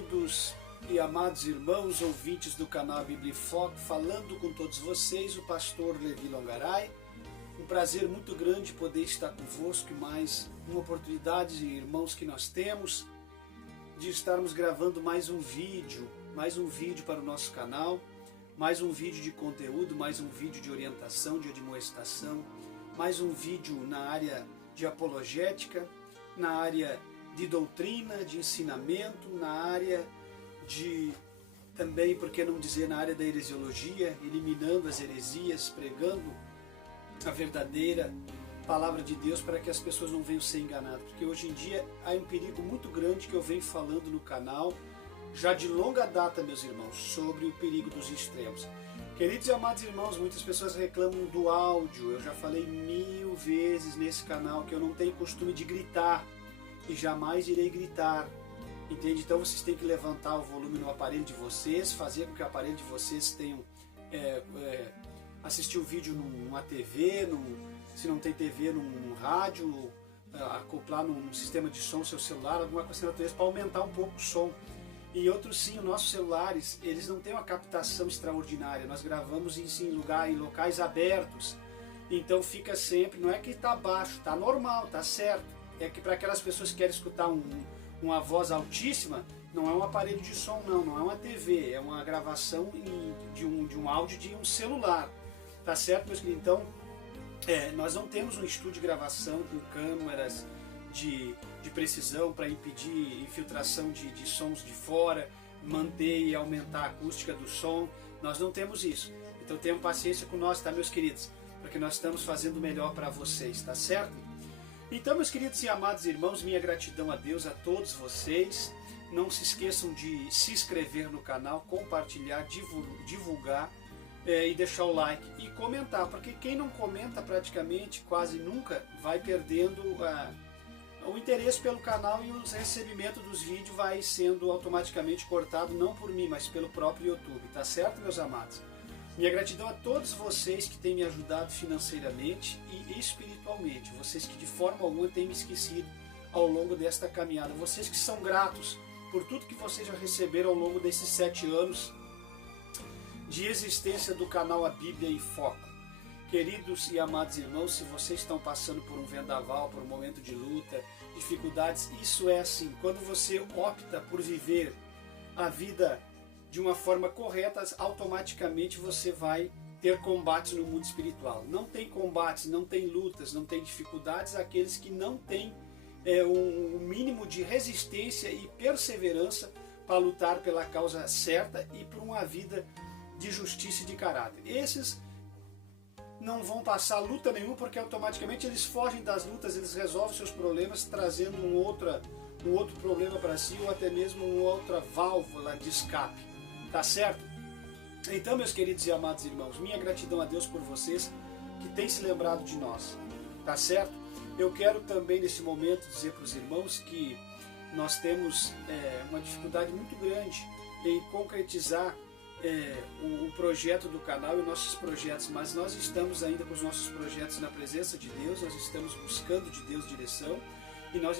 queridos e amados irmãos ouvintes do canal Bíblia em Foco, falando com todos vocês, o pastor Levi Longaray. Um prazer muito grande poder estar convosco e mais uma oportunidade, irmãos, que nós temos de estarmos gravando mais um vídeo para o nosso canal, mais um vídeo de conteúdo, mais um vídeo de orientação, de admoestação, mais um vídeo na área de apologética, na área de doutrina, de ensinamento, na área de, também, por que não dizer, na área da heresiologia, eliminando as heresias, pregando a verdadeira palavra de Deus para que as pessoas não venham ser enganadas. Porque hoje em dia há um perigo muito grande que eu venho falando no canal, já de longa data, meus irmãos, sobre o perigo dos extremos. Queridos e amados irmãos, muitas pessoas reclamam do áudio. Eu já falei 1000 vezes nesse canal que eu não tenho costume de gritar e jamais irei gritar, entende? Então vocês têm que levantar o volume no aparelho de vocês, fazer com que o aparelho de vocês tenham assistir o vídeo numa TV, se não tem TV, num rádio, acoplar num sistema de som seu celular, alguma coisa natureza, para aumentar um pouco o som. E outros sim, os nossos celulares, eles não têm uma captação extraordinária, nós gravamos em locais abertos, então fica sempre, não é que está baixo, está normal, está certo. É que para aquelas pessoas que querem escutar uma voz altíssima, não é um aparelho de som, não é uma TV, é uma gravação de um áudio de um celular. Tá certo, meus queridos? Então, nós não temos um estúdio de gravação com câmeras de precisão para impedir infiltração de sons de fora, manter e aumentar a acústica do som. Nós não temos isso. Então tenham paciência com nós, tá, meus queridos? Porque nós estamos fazendo o melhor para vocês, tá certo? Então, meus queridos e amados irmãos, minha gratidão a Deus, a todos vocês. Não se esqueçam de se inscrever no canal, compartilhar, divulgar e deixar o like e comentar, porque quem não comenta praticamente quase nunca vai perdendo o interesse pelo canal e o recebimento dos vídeos vai sendo automaticamente cortado, não por mim, mas pelo próprio YouTube, tá certo, meus amados? Minha gratidão a todos vocês que têm me ajudado financeiramente e espiritualmente, vocês que de forma alguma têm me esquecido ao longo desta caminhada, vocês que são gratos por tudo que vocês já receberam ao longo desses 7 anos de existência do canal A Bíblia em Foco. Queridos e amados irmãos, se vocês estão passando por um vendaval, por um momento de luta, dificuldades, isso é assim, quando você opta por viver a vida de uma forma correta, automaticamente você vai ter combates no mundo espiritual. Não tem combates, não tem lutas, não tem dificuldades aqueles que não têm um mínimo de resistência e perseverança para lutar pela causa certa e por uma vida de justiça e de caráter. Esses não vão passar luta nenhuma porque automaticamente eles fogem das lutas, eles resolvem seus problemas trazendo um outro problema para si ou até mesmo uma outra válvula de escape. Tá certo? Então, meus queridos e amados irmãos, minha gratidão a Deus por vocês que têm se lembrado de nós. Tá certo? Eu quero também nesse momento dizer para os irmãos que nós temos uma dificuldade muito grande em concretizar o projeto do canal e nossos projetos, mas nós estamos ainda com os nossos projetos na presença de Deus, nós estamos buscando de Deus direção e nós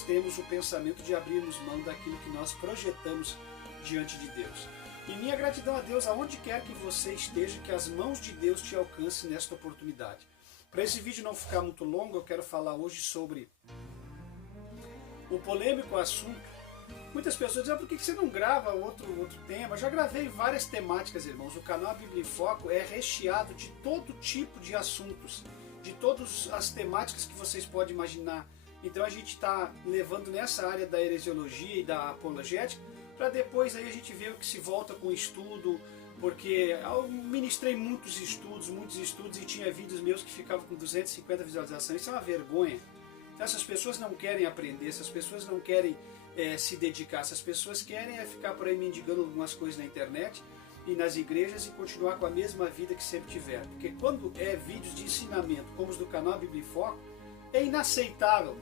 temos o pensamento de abrirmos mão daquilo que nós projetamos diante de Deus. E minha gratidão a Deus, aonde quer que você esteja, que as mãos de Deus te alcancem nesta oportunidade. Para esse vídeo não ficar muito longo, eu quero falar hoje sobre o polêmico assunto. Muitas pessoas dizem, por que você não grava outro tema? Eu já gravei várias temáticas, irmãos. O canal Bíblia em Foco é recheado de todo tipo de assuntos, de todas as temáticas que vocês podem imaginar. Então a gente está levando nessa área da heresiologia e da apologética, para depois aí a gente ver o que se volta com o estudo, porque eu ministrei muitos estudos e tinha vídeos meus que ficavam com 250 visualizações. Isso é uma vergonha. Essas pessoas não querem aprender, essas pessoas não querem se dedicar, essas pessoas querem ficar por aí mendigando algumas coisas na internet e nas igrejas e continuar com a mesma vida que sempre tiveram. Porque quando vídeos de ensinamento, como os do canal Bíblia em Foco, é inaceitável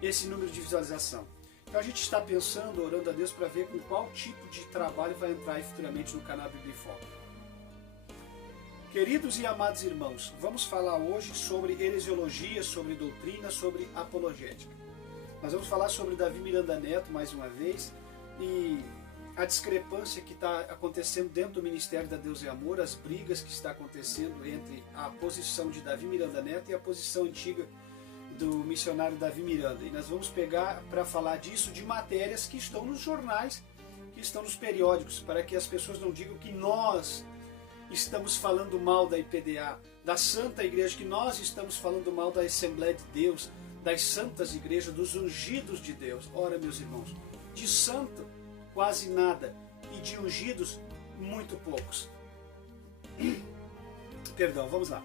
esse número de visualização. Então a gente está pensando, orando a Deus para ver com qual tipo de trabalho vai entrar aí futuramente no canal Bíblia em Foco. Queridos e amados irmãos, vamos falar hoje sobre heresiologia, sobre doutrina, sobre apologética. Nós vamos falar sobre Davi Miranda Neto mais uma vez e a discrepância que está acontecendo dentro do Ministério da Deus e Amor, as brigas que está acontecendo entre a posição de Davi Miranda Neto e a posição antiga do missionário Davi Miranda. E nós vamos pegar para falar disso de matérias que estão nos jornais, que estão nos periódicos, para que as pessoas não digam que nós estamos falando mal da IPDA, da Santa Igreja, que nós estamos falando mal da Assembleia de Deus, das santas igrejas, dos ungidos de Deus. Ora, meus irmãos, de santo quase nada e de ungidos muito poucos. Perdão, vamos lá.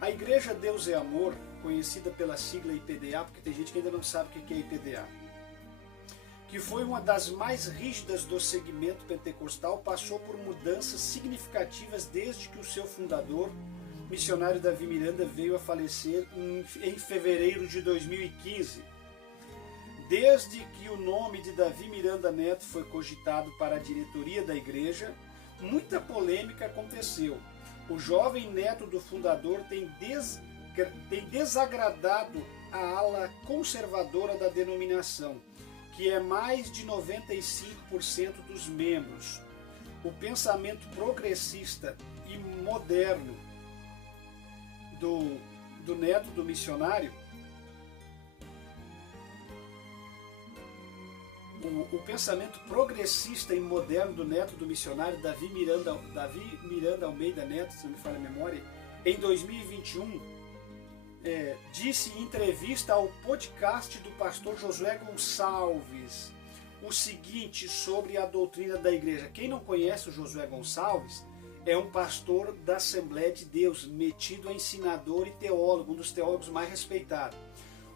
A Igreja Deus é Amor, conhecida pela sigla IPDA, porque tem gente que ainda não sabe o que é IPDA, que foi uma das mais rígidas do segmento pentecostal, passou por mudanças significativas desde que o seu fundador, missionário Davi Miranda, veio a falecer em fevereiro de 2015. Desde que o nome de Davi Miranda Neto foi cogitado para a diretoria da igreja, muita polêmica aconteceu. O jovem neto do fundador tem desagradado a ala conservadora da denominação, que é mais de 95% dos membros. O pensamento progressista e moderno do neto do missionário, o pensamento progressista e moderno do neto do missionário Davi Miranda Almeida Neto, se não me falha a memória, em 2021, disse em entrevista ao podcast do pastor Josué Gonçalves o seguinte sobre a doutrina da igreja. Quem não conhece o Josué Gonçalves é um pastor da Assembleia de Deus, metido a ensinador e teólogo, um dos teólogos mais respeitados.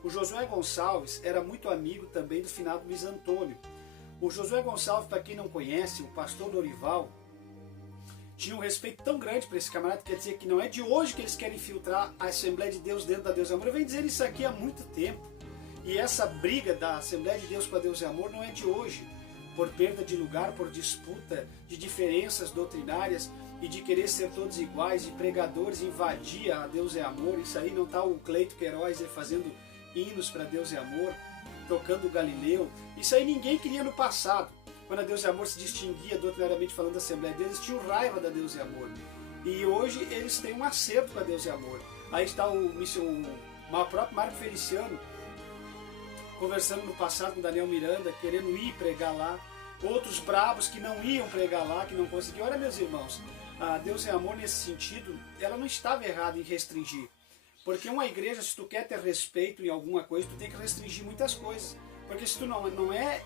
O Josué Gonçalves era muito amigo também do finado Luiz Antônio. O Josué Gonçalves, para quem não conhece, o pastor Dorival, tinha um respeito tão grande para esse camarada, quer dizer que não é de hoje que eles querem infiltrar a Assembleia de Deus dentro da Deus e Amor. Eu venho dizer isso aqui há muito tempo. E essa briga da Assembleia de Deus com a Deus e Amor não é de hoje, por perda de lugar, por disputa de diferenças doutrinárias e de querer ser todos iguais, de pregadores invadir a Deus e Amor. Isso aí não está o Cleito Queiroz fazendo hinos para Deus e Amor, tocando Galileu. Isso aí ninguém queria no passado. Quando a Deus e Amor se distinguia doutrinariamente falando da Assembleia de Deus, eles tinham raiva da Deus e Amor. E hoje eles têm um acerto com a Deus e Amor. Aí está o próprio Marco Feliciano conversando no passado com Daniel Miranda, querendo ir pregar lá. Outros brabos que não iam pregar lá, que não conseguiam. Olha, meus irmãos, a Deus e Amor nesse sentido, ela não estava errada em restringir. Porque uma igreja, se tu quer ter respeito em alguma coisa, tu tem que restringir muitas coisas. Porque se tu não é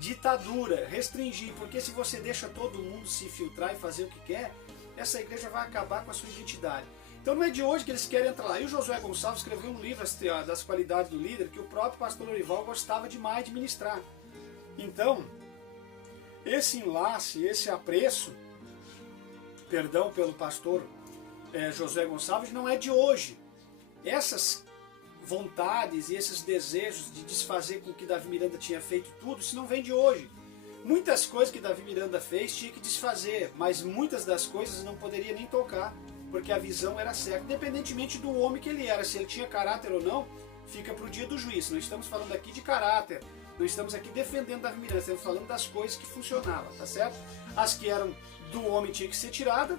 ditadura, restringir, porque se você deixa todo mundo se infiltrar e fazer o que quer, essa igreja vai acabar com a sua identidade. Então não é de hoje que eles querem entrar lá. E o Josué Gonçalves escreveu um livro das qualidades do líder, que o próprio pastor Orival gostava demais de ministrar. Então, esse enlace, esse apreço, perdão pelo pastor Josué Gonçalves, não é de hoje. Essas vontades e esses desejos de desfazer com que Davi Miranda tinha feito tudo, isso não vem de hoje. Muitas coisas que Davi Miranda fez tinha que desfazer, mas muitas das coisas não poderia nem tocar, porque a visão era certa, independentemente do homem que ele era, se ele tinha caráter ou não, fica para o dia do juízo. Não estamos falando aqui de caráter, não estamos aqui defendendo Davi Miranda, estamos falando das coisas que funcionavam, tá certo? As que eram do homem tinha que ser tirada,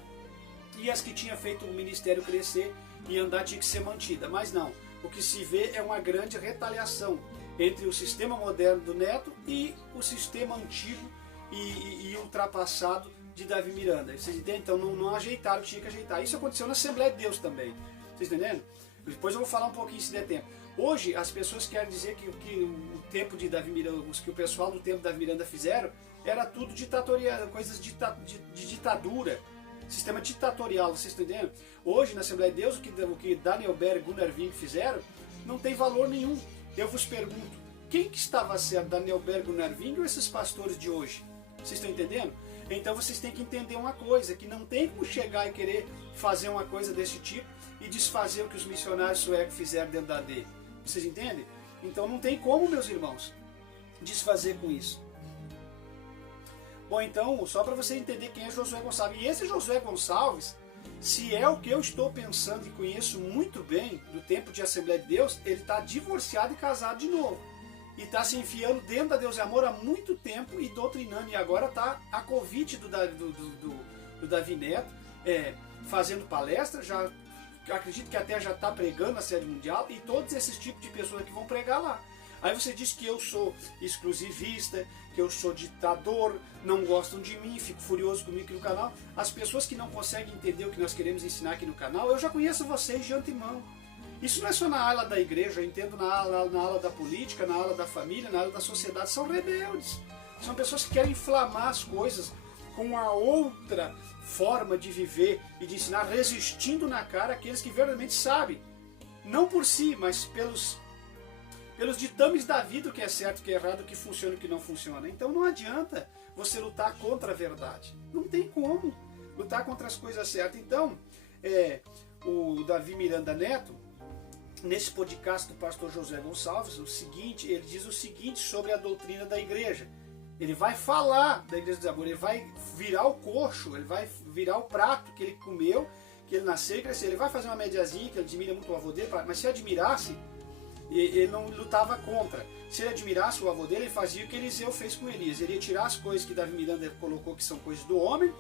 e as que tinha feito o ministério crescer e andar tinha que ser mantida, mas não. O que se vê é uma grande retaliação entre o sistema moderno do Neto e o sistema antigo e ultrapassado de Davi Miranda. Vocês entendem? Então não ajeitaram o que tinha que ajeitar. Isso aconteceu na Assembleia de Deus também. Vocês entendendo? Depois eu vou falar um pouquinho se der tempo. Hoje as pessoas querem dizer que o tempo de Davi Miranda, que o pessoal do tempo de Davi Miranda fizeram, era tudo ditatorial, coisas de ditadura. Sistema ditatorial, vocês estão entendendo? Hoje, na Assembleia de Deus, o que Daniel Berg e Gunnar Wing fizeram, não tem valor nenhum. Eu vos pergunto, quem que estava certo, Daniel Berg e Gunnar Wing ou esses pastores de hoje? Vocês estão entendendo? Então vocês têm que entender uma coisa, que não tem como chegar e querer fazer uma coisa desse tipo e desfazer o que os missionários suecos fizeram dentro da AD. Vocês entendem? Então não tem como, meus irmãos, desfazer com isso. Bom, então, só para você entender quem é Josué Gonçalves. E esse Josué Gonçalves, Se é o que eu estou pensando e conheço muito bem do tempo de Assembleia de Deus, ele está divorciado e casado de novo. E está se enfiando dentro da Deus e Amor há muito tempo e doutrinando. E agora está a convite do Davi Neto, fazendo palestra, já acredito que até já está pregando na sede mundial, e todos esses tipos de pessoas que vão pregar lá. Aí você diz que eu sou exclusivista, que eu sou ditador, não gostam de mim, fico furioso comigo aqui no canal. As pessoas que não conseguem entender o que nós queremos ensinar aqui no canal, eu já conheço vocês de antemão. Isso não é só na ala da igreja, eu entendo na ala da política, na ala da família, na ala da sociedade. São rebeldes. São pessoas que querem inflamar as coisas com a outra forma de viver e de ensinar, resistindo na cara aqueles que verdadeiramente sabem. Não por si, mas pelos ditames da vida, o que é certo, o que é errado, o que funciona e o que não funciona. Então não adianta você lutar contra a verdade. Não tem como lutar contra as coisas certas. Então, o Davi Miranda Neto, nesse podcast do pastor José Gonçalves, ele diz o seguinte sobre a doutrina da igreja. Ele vai falar da igreja do amor, ele vai virar o coxo, ele vai virar o prato que ele comeu, que ele nasceu e cresceu. Ele vai fazer uma mediazinha, que ele admira muito o avô dele, mas se admirasse, ele não lutava contra. Se ele admirasse o avô dele, ele fazia o que Eliseu fez com Elias. Ele ia tirar as coisas que Davi Miranda colocou que são coisas do homem,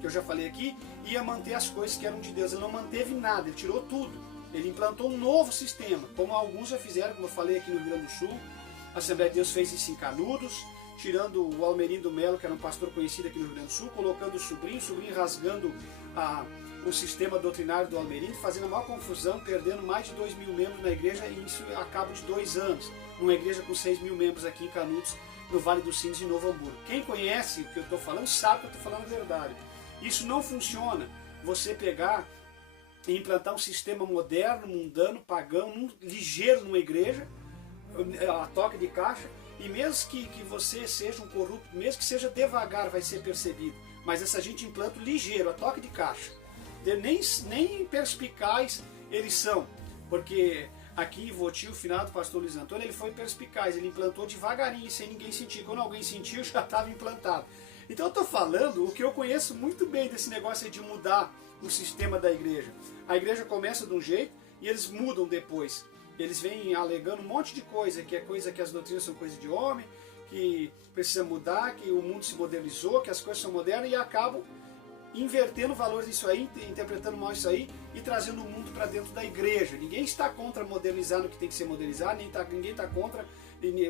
que eu já falei aqui, e ia manter as coisas que eram de Deus. Ele não manteve nada, ele tirou tudo. Ele implantou um novo sistema, como alguns já fizeram, como eu falei aqui no Rio Grande do Sul. A Assembleia de Deus fez isso em Canudos, tirando o Almerindo Melo, que era um pastor conhecido aqui no Rio Grande do Sul, colocando o sobrinho rasgando o sistema doutrinário do Almerindo, fazendo a maior confusão, perdendo mais de 2.000 membros na igreja, e isso a cabo de 2 anos. Numa igreja com 6.000 membros aqui em Canudos, no Vale dos Sinos, em Novo Hamburgo. Quem conhece o que eu estou falando, sabe que eu estou falando a verdade. Isso não funciona. Você pegar e implantar um sistema moderno, mundano, pagão, ligeiro numa igreja, a toque de caixa, e mesmo que você seja um corrupto, mesmo que seja devagar, vai ser percebido. Mas essa gente implanta ligeiro, a toque de caixa. Nem perspicaz eles são, porque aqui em Voti, o finado pastor Luiz Antônio, ele foi perspicaz, ele implantou devagarinho, sem ninguém sentir. Quando alguém sentiu, já estava implantado. Então eu estou falando o que eu conheço muito bem desse negócio aí de mudar o sistema da igreja. A igreja começa de um jeito e eles mudam depois. Eles vêm alegando um monte de coisa que as doutrinas são coisa de homem, que precisa mudar, que o mundo se modernizou, que as coisas são modernas, e acabam invertendo valores nisso aí, interpretando mal isso aí e trazendo o mundo para dentro da igreja. Ninguém está contra modernizar no que tem que ser modernizado, ninguém está contra,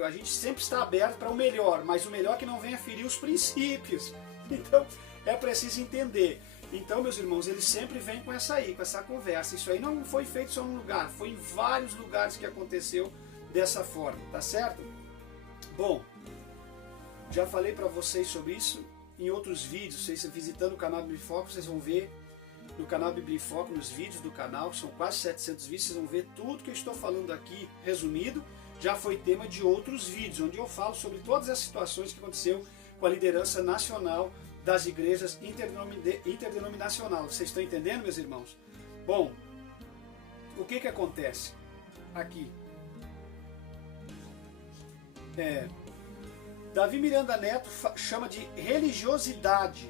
a gente sempre está aberto para o melhor, mas o melhor é que não venha ferir os princípios. Então é preciso entender. Então, meus irmãos, eles sempre vêm com essa conversa. Isso aí não foi feito só num lugar, foi em vários lugares que aconteceu dessa forma, tá certo? Bom, já falei para vocês sobre isso em outros vídeos. Vocês visitando o canal Biblifoco, vocês vão ver no canal Biblifoco, nos vídeos do canal, são quase 700 vídeos, vocês vão ver tudo que eu estou falando aqui resumido. Já foi tema de outros vídeos, onde eu falo sobre todas as situações que aconteceu com a liderança nacional das igrejas interdenominacional. Vocês estão entendendo, meus irmãos? Bom, o que acontece aqui? Davi Miranda Neto chama de religiosidade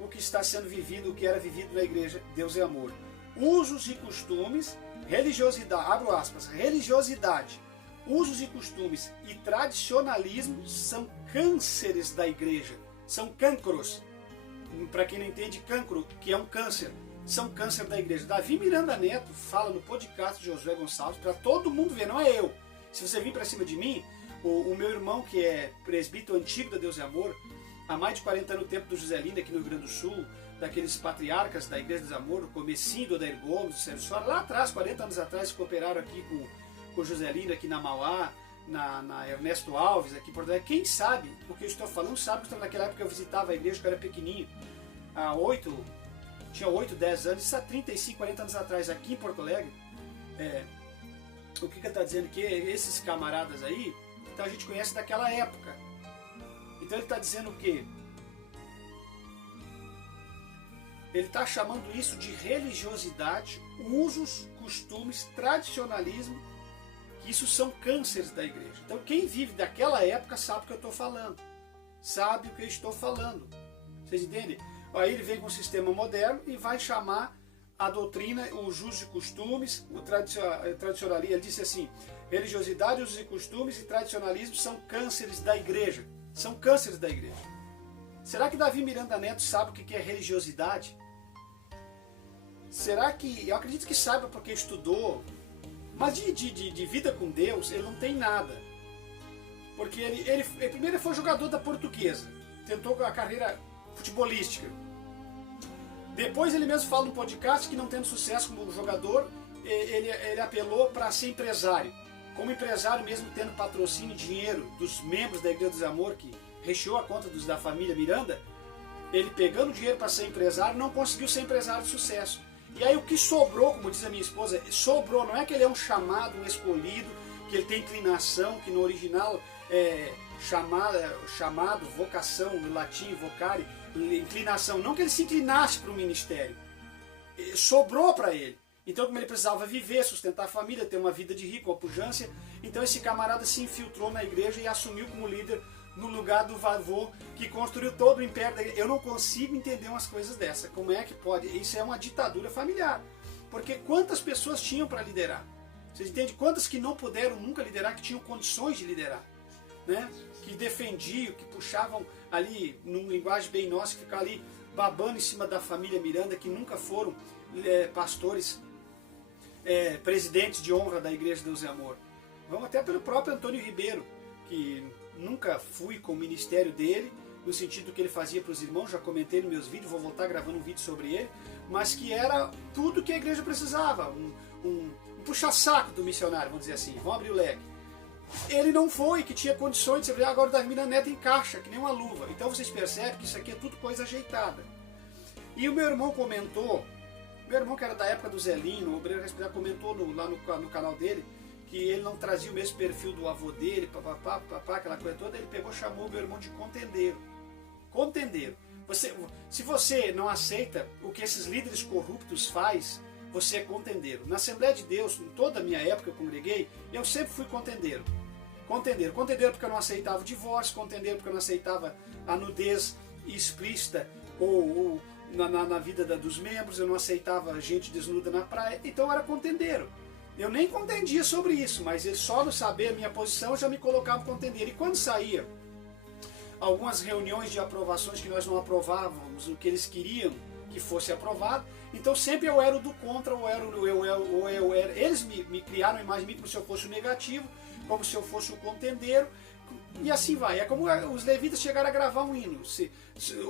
o que está sendo vivido, o que era vivido na igreja Deus é Amor. Usos e costumes, religiosidade, abro aspas, religiosidade, usos e costumes e tradicionalismo são cânceres da igreja. São cancros. Para quem não entende, cancro, que é um câncer, são câncer da igreja. Davi Miranda Neto fala no podcast de Josué Gonçalves, para todo mundo ver, não é eu. Se você vir para cima de mim, o meu irmão, que é presbítero antigo da Deus é Amor, há mais de 40 anos, no tempo do José Lindo, aqui no Rio Grande do Sul, daqueles patriarcas da Igreja do Amor, o comecinho do Odair Gomes, do Sérgio Soares, lá atrás, 40 anos atrás, cooperaram aqui com o José Lindo, aqui na Mauá, na Ernesto Alves, aqui em Porto Alegre. Quem sabe o que eu estou falando, sabe que naquela época eu visitava a igreja, que eu era pequenininho, tinha 8, 10 anos, isso há 35, 40 anos atrás, aqui em Porto Alegre. O que ele está dizendo? Que esses camaradas aí, então a gente conhece daquela época. Então ele está dizendo o quê? Ele está chamando isso de religiosidade, usos, costumes, tradicionalismo, que isso são cânceres da igreja. Então quem vive daquela época sabe o que eu estou falando. Sabe o que eu estou falando. Vocês entendem? Aí ele vem com o sistema moderno e vai chamar a doutrina, os usos e costumes, o tradicionalismo. Ele disse assim: religiosidade, usos e costumes e tradicionalismo são cânceres da igreja. São cânceres da igreja. Será que Davi Miranda Neto sabe o que é religiosidade? Será que... Eu acredito que saiba porque estudou, mas de vida com Deus ele não tem nada. Porque ele primeiro foi jogador da Portuguesa, tentou a carreira futebolística. Depois ele mesmo fala no podcast que, não tendo sucesso como jogador, ele apelou para ser empresário. Como empresário, mesmo tendo patrocínio e dinheiro dos membros da Igreja do Amor, que recheou a conta da família Miranda, ele pegando dinheiro para ser empresário, não conseguiu ser empresário de sucesso. E aí o que sobrou, como diz a minha esposa, sobrou, não é que ele é um chamado, um escolhido, que ele tem inclinação, que no original é chamado, vocação, no latim, vocare, inclinação, não que ele se inclinasse para o ministério, sobrou para ele. Então, como ele precisava viver, sustentar a família, ter uma vida de rico, uma pujança, então esse camarada se infiltrou na igreja e assumiu como líder no lugar do avô que construiu todo o império da igreja. Eu não consigo entender umas coisas dessas. Como é que pode? Isso é uma ditadura familiar. Porque quantas pessoas tinham para liderar? Vocês entendem? Quantas que não puderam nunca liderar, que tinham condições de liderar? Né? Que defendiam, que puxavam ali, numa linguagem bem nossa, que ficavam ali babando em cima da família Miranda, que nunca foram pastores, presidentes de honra da Igreja Deus e Amor. Vamos até pelo próprio Antônio Ribeiro, que nunca fui com o ministério dele, no sentido que ele fazia para os irmãos, já comentei nos meus vídeos, vou voltar gravando um vídeo sobre ele, mas que era tudo que a igreja precisava, um puxa-saco do missionário, vamos dizer assim, vamos abrir o leque. Ele não foi, que tinha condições de ser, agora o Davi Miranda Neto encaixa, que nem uma luva. Então vocês percebem que isso aqui é tudo coisa ajeitada. E o meu irmão comentou, meu irmão que era da época do Zelinho, o Obreiro Respirar, comentou lá no canal dele, que ele não trazia o mesmo perfil do avô dele, papapá, aquela coisa toda. Ele pegou e chamou o meu irmão de contendeiro. Contendeiro. Se você não aceita o que esses líderes corruptos faz, você é contendeiro. Na Assembleia de Deus, em toda a minha época que eu congreguei, eu sempre fui contendeiro. Contendeiro porque eu não aceitava o divórcio, contendeiro porque eu não aceitava a nudez explícita ou na vida dos membros, eu não aceitava gente desnuda na praia, então eu era contendeiro. Eu nem contendia sobre isso, mas ele só no saber a minha posição já me colocava contendeiro. E quando saía algumas reuniões de aprovações que nós não aprovávamos o que eles queriam que fosse aprovado, então sempre eu era o do contra, ou eu era. Eles me criaram a imagem de mim como se eu fosse o negativo, como se eu fosse o contendeiro, e assim vai. É como os levitas chegaram a gravar um hino.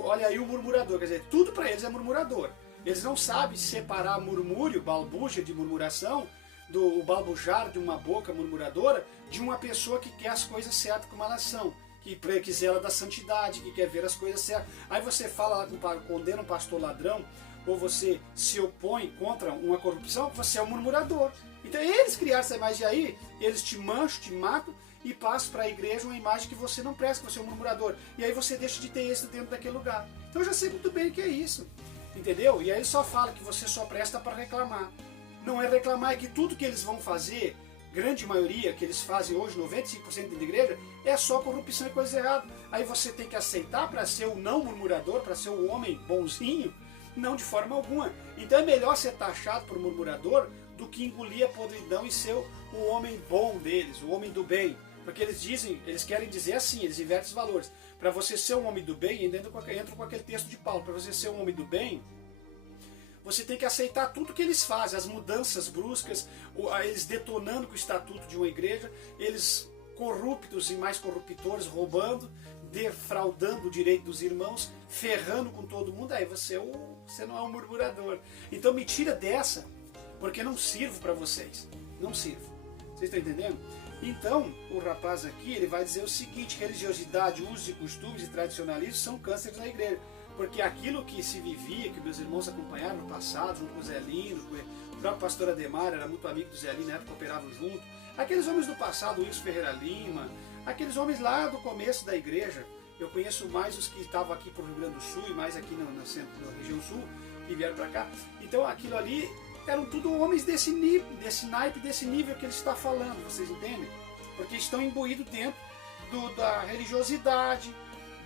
Olha aí o murmurador, quer dizer, tudo para eles é murmurador. Eles não sabem separar murmúrio, balbúrdia de murmuração, do balbujar de uma boca murmuradora, de uma pessoa que quer as coisas certas como elas são, que zela da santidade, que quer ver as coisas certas. Aí você fala lá, condena um pastor ladrão, ou você se opõe contra uma corrupção, você é um murmurador. Então eles criaram essa imagem aí, eles te mancham, te matam e passam para a igreja uma imagem que você não presta, que você é um murmurador. E aí você deixa de ter êxito dentro daquele lugar. Então eu já sei muito bem o que é isso. Entendeu? E aí ele só fala que você só presta para reclamar. Não é reclamar, é que tudo que eles vão fazer, grande maioria que eles fazem hoje, 95% da igreja, é só corrupção e coisa errada. Aí você tem que aceitar para ser o não murmurador, para ser o homem bonzinho, não de forma alguma. Então é melhor ser taxado por murmurador do que engolir a podridão e ser o homem bom deles, o homem do bem. Porque eles querem dizer assim, eles invertem os valores. Para você ser um homem do bem, entra com aquele texto de Paulo, para você ser um homem do bem, você tem que aceitar tudo que eles fazem, as mudanças bruscas, eles detonando com o estatuto de uma igreja, eles corruptos e mais corruptores, roubando, defraudando o direito dos irmãos, ferrando com todo mundo, aí você não é um murmurador. Então me tira dessa, porque não sirvo para vocês, não sirvo. Vocês estão entendendo? Então, o rapaz aqui, ele vai dizer o seguinte: religiosidade, usos e costumes e tradicionalismo são cânceres na igreja. Porque aquilo que se vivia, que meus irmãos acompanharam no passado, junto com o Zelinho, o próprio pastor Ademar era muito amigo do Zelinho, na época operavam junto, aqueles homens do passado, Wilson Ferreira Lima, aqueles homens lá do começo da igreja, eu conheço mais os que estavam aqui para o Rio Grande do Sul e mais aqui na região sul, que vieram para cá. Então aquilo ali eram tudo homens desse naipe, desse nível que ele está falando, vocês entendem? Porque estão imbuídos dentro da religiosidade,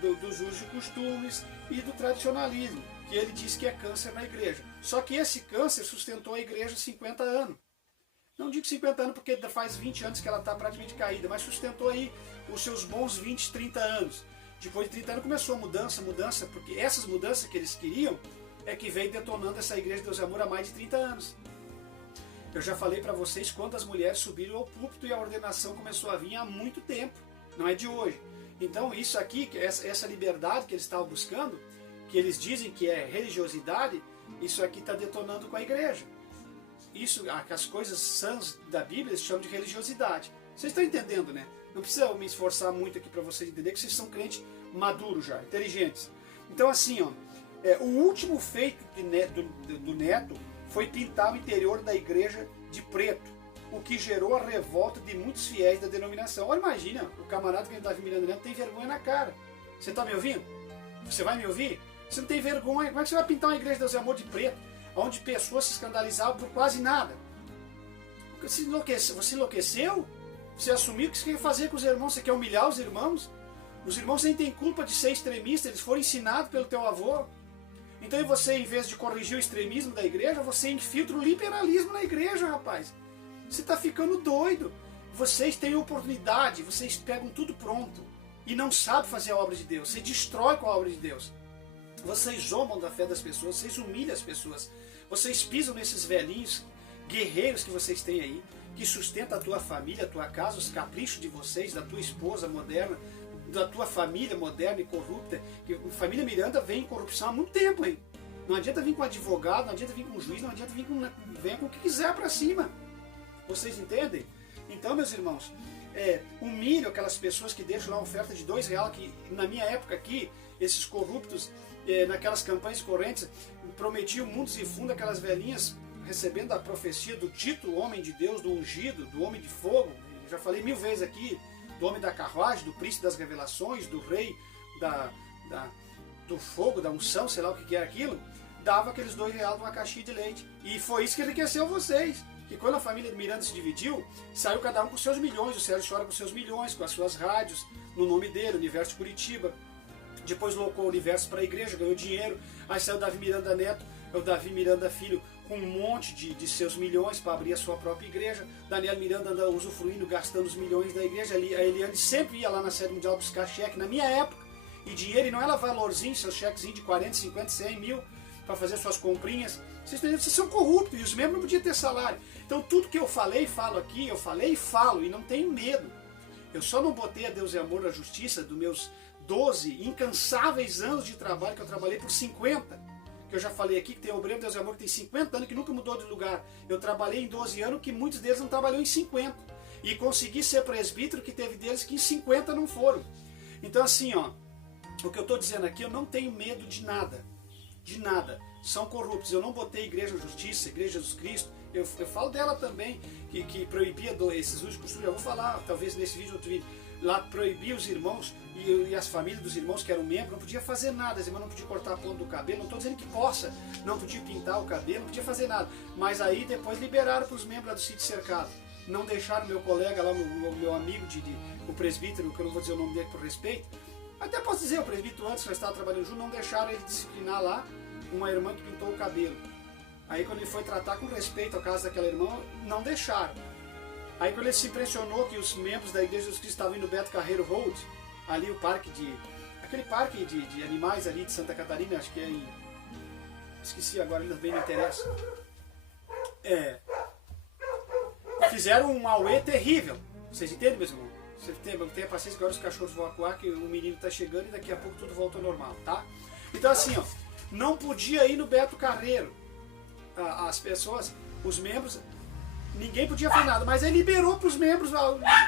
dos usos e costumes e do tradicionalismo, que ele diz que é câncer na igreja. Só que esse câncer sustentou a igreja 50 anos. Não digo 50 anos porque faz 20 anos que ela está praticamente caída, mas sustentou aí os seus bons 20, 30 anos. Depois de 30 anos começou a mudança, porque essas mudanças que eles queriam é que veio detonando essa igreja de Deus e Amor há mais de 30 anos. Eu já falei para vocês quantas mulheres subiram ao púlpito e a ordenação começou a vir há muito tempo, não é de hoje. Então isso aqui, essa liberdade que eles estavam buscando, que eles dizem que é religiosidade, isso aqui está detonando com a igreja. Isso, as coisas sãs da Bíblia eles chamam de religiosidade. Vocês estão entendendo, né? Não precisa me esforçar muito aqui para vocês entenderem que vocês são crentes maduros já, inteligentes. Então assim, ó, o último feito do Neto foi pintar o interior da igreja de preto, o que gerou a revolta de muitos fiéis da denominação. Olha, imagina, o camarada que Davi Miranda Neto tem vergonha na cara. Você está me ouvindo? Você vai me ouvir? Você não tem vergonha. Como é que você vai pintar uma igreja de Deus e Amor de preto, onde pessoas se escandalizavam por quase nada? Você enlouqueceu? Você assumiu o que você quer fazer com os irmãos? Você quer humilhar os irmãos? Os irmãos nem têm culpa de ser extremistas, eles foram ensinados pelo teu avô. Então você, em vez de corrigir o extremismo da igreja, você infiltra o liberalismo na igreja, rapaz. Você está ficando doido. Vocês têm oportunidade, vocês pegam tudo pronto e não sabem fazer a obra de Deus. Você destrói com a obra de Deus. Vocês zombam da fé das pessoas, vocês humilham as pessoas. Vocês pisam nesses velhinhos guerreiros que vocês têm aí, que sustenta a tua família, a tua casa, os caprichos de vocês, da tua esposa moderna, da tua família moderna e corrupta. Que a família Miranda vem em corrupção há muito tempo, hein? Não adianta vir com advogado, não adianta vir com juiz, não adianta vir com... venha com o que quiser para cima. Vocês entendem? Então, meus irmãos, humilham aquelas pessoas que deixam lá uma oferta de R$2, que na minha época aqui, esses corruptos, naquelas campanhas correntes, prometiam mundos e fundos, aquelas velhinhas recebendo a profecia do dito homem de Deus, do ungido, do homem de fogo. Já falei 1000 vezes aqui, do homem da carruagem, do príncipe das revelações, do rei do fogo, da unção, sei lá o que era aquilo, dava aqueles R$2 numa caixinha de leite. E foi isso que enriqueceu vocês. Que quando a família Miranda se dividiu, saiu cada um com seus milhões. O Sérgio Chora com seus milhões, com as suas rádios, no nome dele, Universo de Curitiba. Depois locou o Universo para a igreja, ganhou dinheiro. Aí saiu o Davi Miranda Neto, o Davi Miranda Filho, com um monte de seus milhões para abrir a sua própria igreja. Daniel Miranda anda usufruindo, gastando os milhões da igreja. A Eliane sempre ia lá na Sede Mundial buscar cheque, na minha época. E dinheiro, e não era valorzinho, seus chequezinhos de 40, 50, 100 mil, para fazer suas comprinhas. Vocês são corruptos, e os membros não podiam ter salário. Então tudo que eu falei, falo aqui, eu falei e falo, e não tenho medo. Eu só não botei a Deus e Amor na Justiça dos meus 12 incansáveis anos de trabalho, que eu trabalhei por 50. Que eu já falei aqui, que tem obreiro Deus e Amor que tem 50 anos, que nunca mudou de lugar. Eu trabalhei em 12 anos, que muitos deles não trabalhou em 50. E consegui ser presbítero, que teve deles que em 50 não foram. Então assim, ó, o que eu estou dizendo aqui, eu não tenho medo de nada. De nada. São corruptos. Eu não botei Igreja da Justiça, Igreja de Jesus Cristo. Eu falo dela também, que proibia esses usos de costume. Eu vou falar, talvez nesse vídeo, outro vídeo. Lá proibia os irmãos e as famílias dos irmãos que eram membros, não podia fazer nada. As irmãs não podiam cortar a ponta do cabelo. Não estou dizendo que possa, não podia pintar o cabelo, não podia fazer nada. Mas aí depois liberaram para os membros lá do sítio cercado. Não deixaram meu colega lá, meu amigo, o presbítero, que eu não vou dizer o nome dele por respeito. Até posso dizer, o presbítero antes, que eu estava trabalhando junto, não deixaram ele disciplinar lá uma irmã que pintou o cabelo. Aí quando ele foi tratar com respeito ao caso daquela irmã, não deixaram. Aí quando ele se impressionou que os membros da Igreja de Jesus Cristo estavam indo no Beto Carreiro Road, ali aquele parque de animais ali de Santa Catarina, acho que é em... esqueci agora, ainda bem não interessa. Fizeram um auê terrível. Vocês entendem, meus irmãos? Você tem a paciência que agora os cachorros vão acuar, que o menino está chegando e daqui a pouco tudo volta ao normal, tá? Então assim, ó, não podia ir no Beto Carreiro. As pessoas, os membros, ninguém podia fazer nada, mas aí liberou para os membros,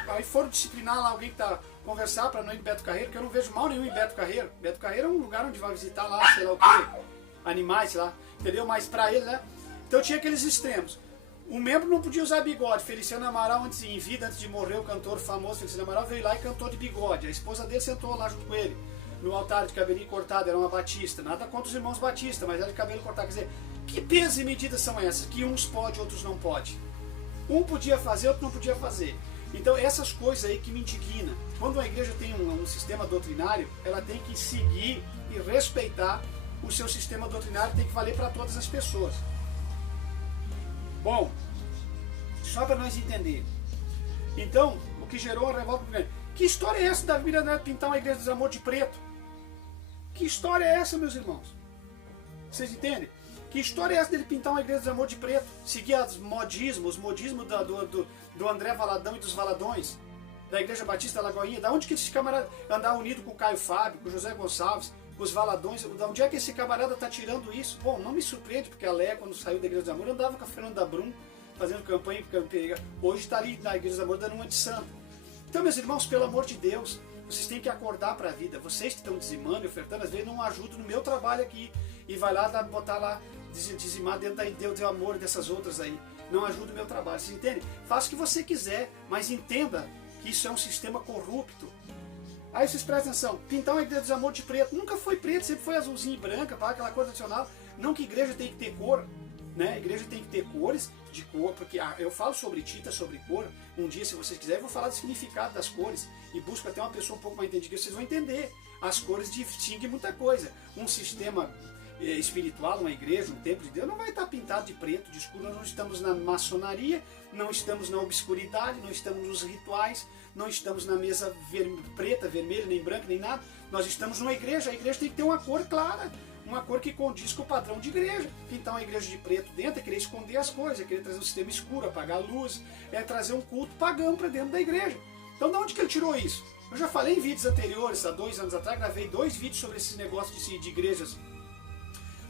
aí foram disciplinar lá alguém que está conversar para não ir no Beto Carreiro, que eu não vejo mal nenhum em Beto Carreiro. Beto Carreiro é um lugar onde vai visitar lá, sei lá o que, animais, sei lá, entendeu? Mas para ele, né? Então tinha aqueles extremos. O membro não podia usar bigode. Feliciano Amaral, em vida, antes de morrer, o cantor famoso Feliciano Amaral veio lá e cantou de bigode. A esposa dele sentou lá junto com ele, no altar de cabelinho cortado, era uma batista. Nada contra os irmãos batistas, mas era de cabelo cortado. Quer dizer, que pesos e medidas são essas? Que uns podem, outros não podem. Um podia fazer, outro não podia fazer. Então essas coisas aí que me indignam. Quando uma igreja tem um sistema doutrinário, ela tem que seguir e respeitar o seu sistema doutrinário tem que valer para todas as pessoas. Bom, só para nós entender. Então, o que gerou a revolta grande. Que história é essa da Miranda Neto pintar uma igreja do desamor de preto? Que história é essa, meus irmãos? Vocês entendem? Que história é essa dele pintar uma igreja do desamor de preto? Seguir os modismos do André Valadão e dos Valadões, da Igreja Batista da Lagoinha. Da onde que esse camarada andar unido com o Caio Fábio, com o José Gonçalves, com os Valadões? Da onde é que esse camarada está tirando isso? Bom, não me surpreende, porque a Léa, quando saiu da Igreja do Amor, andava com a Fernanda Brum, fazendo campanha. Hoje está ali na Igreja do Amor dando uma de santo. Então, meus irmãos, pelo amor de Deus, vocês têm que acordar para a vida. Vocês que estão dizimando e ofertando, às vezes não ajudam no meu trabalho aqui. E vai lá botar lá, dizimar dentro da Deus e amor dessas outras aí. Não ajuda o meu trabalho. Vocês entendem? Faça o que você quiser, mas entenda que isso é um sistema corrupto. Aí vocês prestem atenção. Pintar uma igreja de amor de preto. Nunca foi preto, sempre foi azulzinho e branca, para aquela cor tradicional. Não que igreja tem que ter cor. Né? A igreja tem que ter cores de cor, porque eu falo sobre tinta, sobre cor. Um dia, se vocês quiserem, eu vou falar do significado das cores e busco até uma pessoa um pouco mais entendida, vocês vão entender. As cores distinguem muita coisa. Um sistema espiritual, uma igreja, um templo de Deus, não vai estar pintado de preto, de escuro. Nós não estamos na maçonaria, não estamos na obscuridade, não estamos nos rituais, não estamos na mesa preta, vermelha, nem branca, nem nada. Nós estamos numa igreja. A igreja tem que ter uma cor clara, uma cor que condiz com o padrão de igreja. Pintar uma igreja de preto dentro é querer esconder as coisas, é querer trazer um sistema escuro, apagar a luz, é trazer um culto pagão para dentro da igreja. Então, de onde que ele tirou isso? Eu já falei em vídeos anteriores, há 2 anos atrás, gravei 2 vídeos sobre esses negócios de igrejas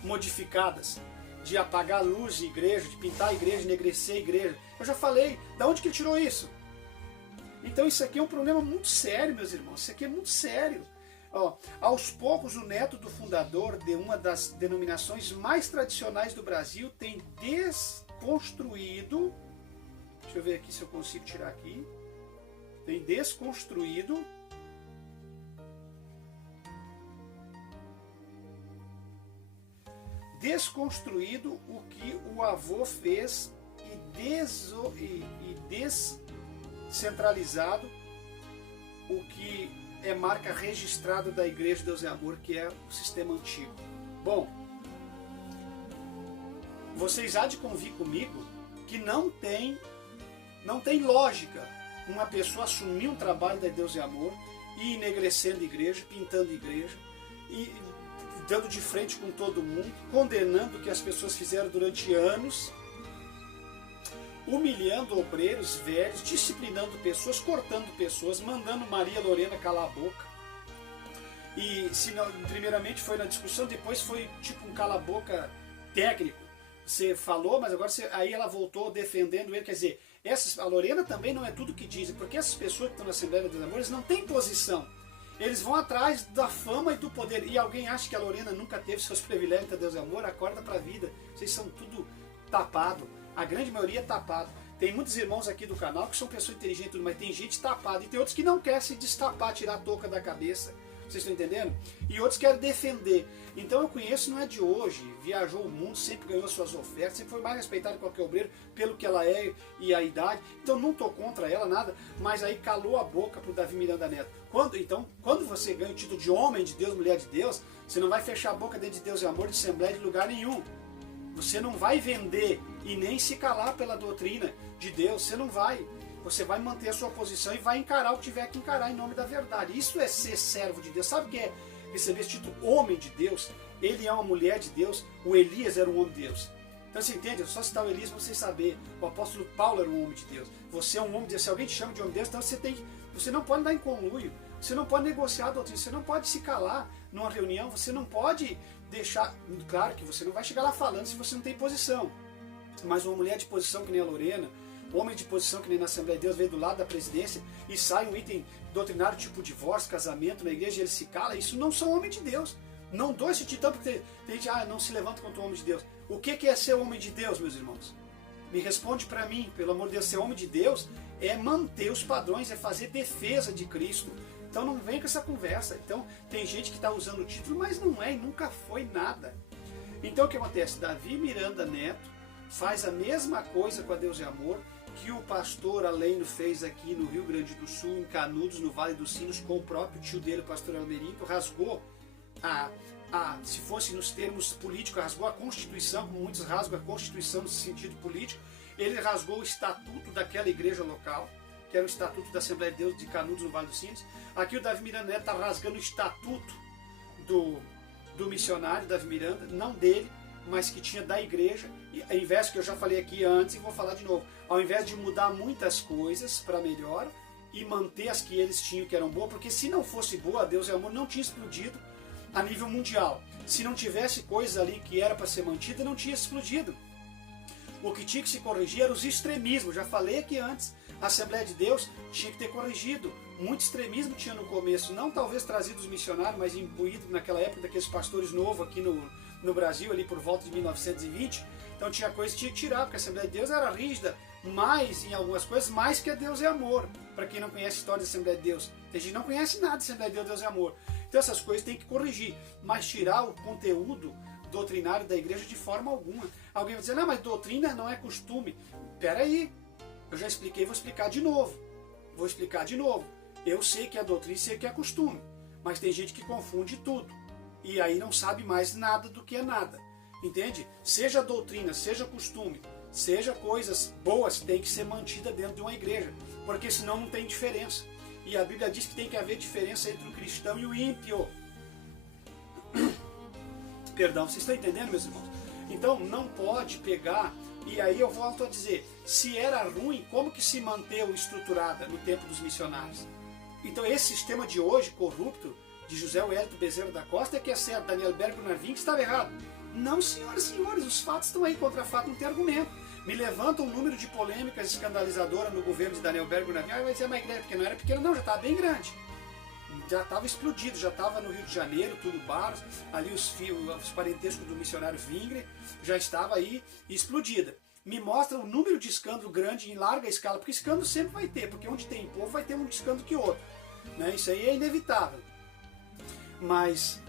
modificadas, de apagar a luz de igreja, de pintar a igreja, enegrecer a igreja. Eu já falei, de onde que ele tirou isso? Então, isso aqui é um problema muito sério, meus irmãos, isso aqui é muito sério. Ó, aos poucos, o neto do fundador de uma das denominações mais tradicionais do Brasil tem desconstruído, deixa eu ver aqui se eu consigo tirar aqui, tem desconstruído o que o avô fez e descentralizado o que é marca registrada da Igreja Deus é Amor, que é o sistema antigo. Bom, vocês há de convir comigo que não tem lógica uma pessoa assumir um trabalho da Deus é Amor e enegrecendo a igreja, pintando a igreja e dando de frente com todo mundo, condenando o que as pessoas fizeram durante anos, humilhando obreiros velhos, disciplinando pessoas, cortando pessoas, mandando Maria Lorena calar a boca. E se não, primeiramente foi na discussão, depois foi tipo um cala-boca técnico. Você falou, mas agora aí ela voltou defendendo ele. Quer dizer, a Lorena também não é tudo que dizem, porque essas pessoas que estão na Assembleia dos Amores não têm posição. Eles vão atrás da fama e do poder. E alguém acha que a Lorena nunca teve seus privilégios da Deus é Amor? Acorda para a vida. Vocês são tudo tapado. A grande maioria é tapado. Tem muitos irmãos aqui do canal que são pessoas inteligentes, mas tem gente tapada. E tem outros que não querem se destapar, tirar a touca da cabeça. Vocês estão entendendo? E outros querem defender. Então eu conheço, não é de hoje. Viajou o mundo, sempre ganhou suas ofertas, sempre foi mais respeitado que qualquer obreiro pelo que ela é e a idade. Então não estou contra ela, nada. Mas aí calou a boca para o Davi Miranda Neto. Quando você ganha o título de homem de Deus, mulher de Deus, você não vai fechar a boca dentro de Deus e Amor, de Assembleia, de lugar nenhum. Você não vai vender e nem se calar pela doutrina de Deus. Você não vai. Você vai manter a sua posição e vai encarar o que tiver que encarar em nome da verdade. Isso é ser servo de Deus. Sabe o que é receber esse título homem de Deus? Ele é uma mulher de Deus. O Elias era um homem de Deus. Então você entende? É só citar o Elias para vocês saberem. O apóstolo Paulo era um homem de Deus. Você é um homem de Deus. Se alguém te chama de homem de Deus, então você não pode andar em conluio. Você não pode negociar a doutrina. Você não pode se calar numa reunião. Você não pode deixar... Claro que você não vai chegar lá falando se você não tem posição. Mas uma mulher de posição que nem a Lorena, homem de posição que nem na Assembleia de Deus, veio do lado da presidência e sai um item doutrinário tipo divórcio, casamento na igreja e ele se cala, isso não são homens de Deus. Não dou esse título porque tem gente, não se levanta contra o homem de Deus. O que é ser homem de Deus, meus irmãos? Me responde para mim, pelo amor de Deus. Ser homem de Deus é manter os padrões, é fazer defesa de Cristo. Então não vem com essa conversa. Então tem gente que está usando o título, mas não é e nunca foi nada. Então o que acontece? Davi Miranda Neto faz a mesma coisa com a Deus é Amor que o pastor Aleno fez aqui no Rio Grande do Sul, em Canudos, no Vale dos Sinos, com o próprio tio dele, o pastor Almerico, rasgou se fosse nos termos políticos, rasgou a Constituição, como muitos rasgam a Constituição no sentido político, ele rasgou o estatuto daquela igreja local, que era o estatuto da Assembleia de Deus de Canudos, no Vale dos Sinos. Aqui o Davi Miranda Neto está rasgando o estatuto do missionário Davi Miranda, não dele, mas que tinha da igreja, e ao invés, que eu já falei aqui antes e vou falar de novo, ao invés de mudar muitas coisas para melhor e manter as que eles tinham que eram boas, porque se não fosse boa, Deus e Amor não tinha explodido a nível mundial. Se não tivesse coisa ali que era para ser mantida, não tinha explodido. O que tinha que se corrigir eram os extremismos. Já falei aqui antes, a Assembleia de Deus tinha que ter corrigido. Muito extremismo tinha no começo, não talvez trazido dos missionários, mas imbuído naquela época daqueles pastores novos aqui no Brasil, ali por volta de 1920. Então tinha coisa que tinha que tirar, porque a Assembleia de Deus era rígida, mais em algumas coisas, mais que a Deus é Amor. Para quem não conhece a história da Assembleia de Deus, tem gente que não conhece nada da Assembleia de Deus, Deus é Amor. Então essas coisas tem que corrigir, mas tirar o conteúdo doutrinário da igreja de forma alguma. Alguém vai dizer, não, mas doutrina não é costume. Peraí, eu já expliquei, vou explicar de novo. Vou explicar de novo. Eu sei que é doutrina e sei que é costume, mas tem gente que confunde tudo. E aí não sabe mais nada do que é nada. Entende? Seja doutrina, seja costume, seja coisas boas, tem que ser mantida dentro de uma igreja, porque senão não tem diferença. E a Bíblia diz que tem que haver diferença entre o cristão e o ímpio. Perdão, vocês estão entendendo, meus irmãos? Então não pode pegar, e aí eu volto a dizer, se era ruim, como que se manteve estruturada no tempo dos missionários? Então esse sistema de hoje, corrupto, de José Wellington Bezerra da Costa, é que é certo, Daniel Berger Narvin, que estava errado. Não, senhoras e senhores, os fatos estão aí, contra fato não tem argumento. Me levanta um número de polêmicas escandalizadoras no governo de Daniel Berger Narvin, vai dizer, mas igreja pequena, não era pequena não, já estava bem grande. Já estava explodido, já estava no Rio de Janeiro, tudo Barros, ali os parentescos do missionário Vingre, já estava aí explodida. Me mostra o número de escândalo grande em larga escala, porque escândalo sempre vai ter, porque onde tem povo vai ter um escândalo que outro. Né? Isso aí é inevitável. Mas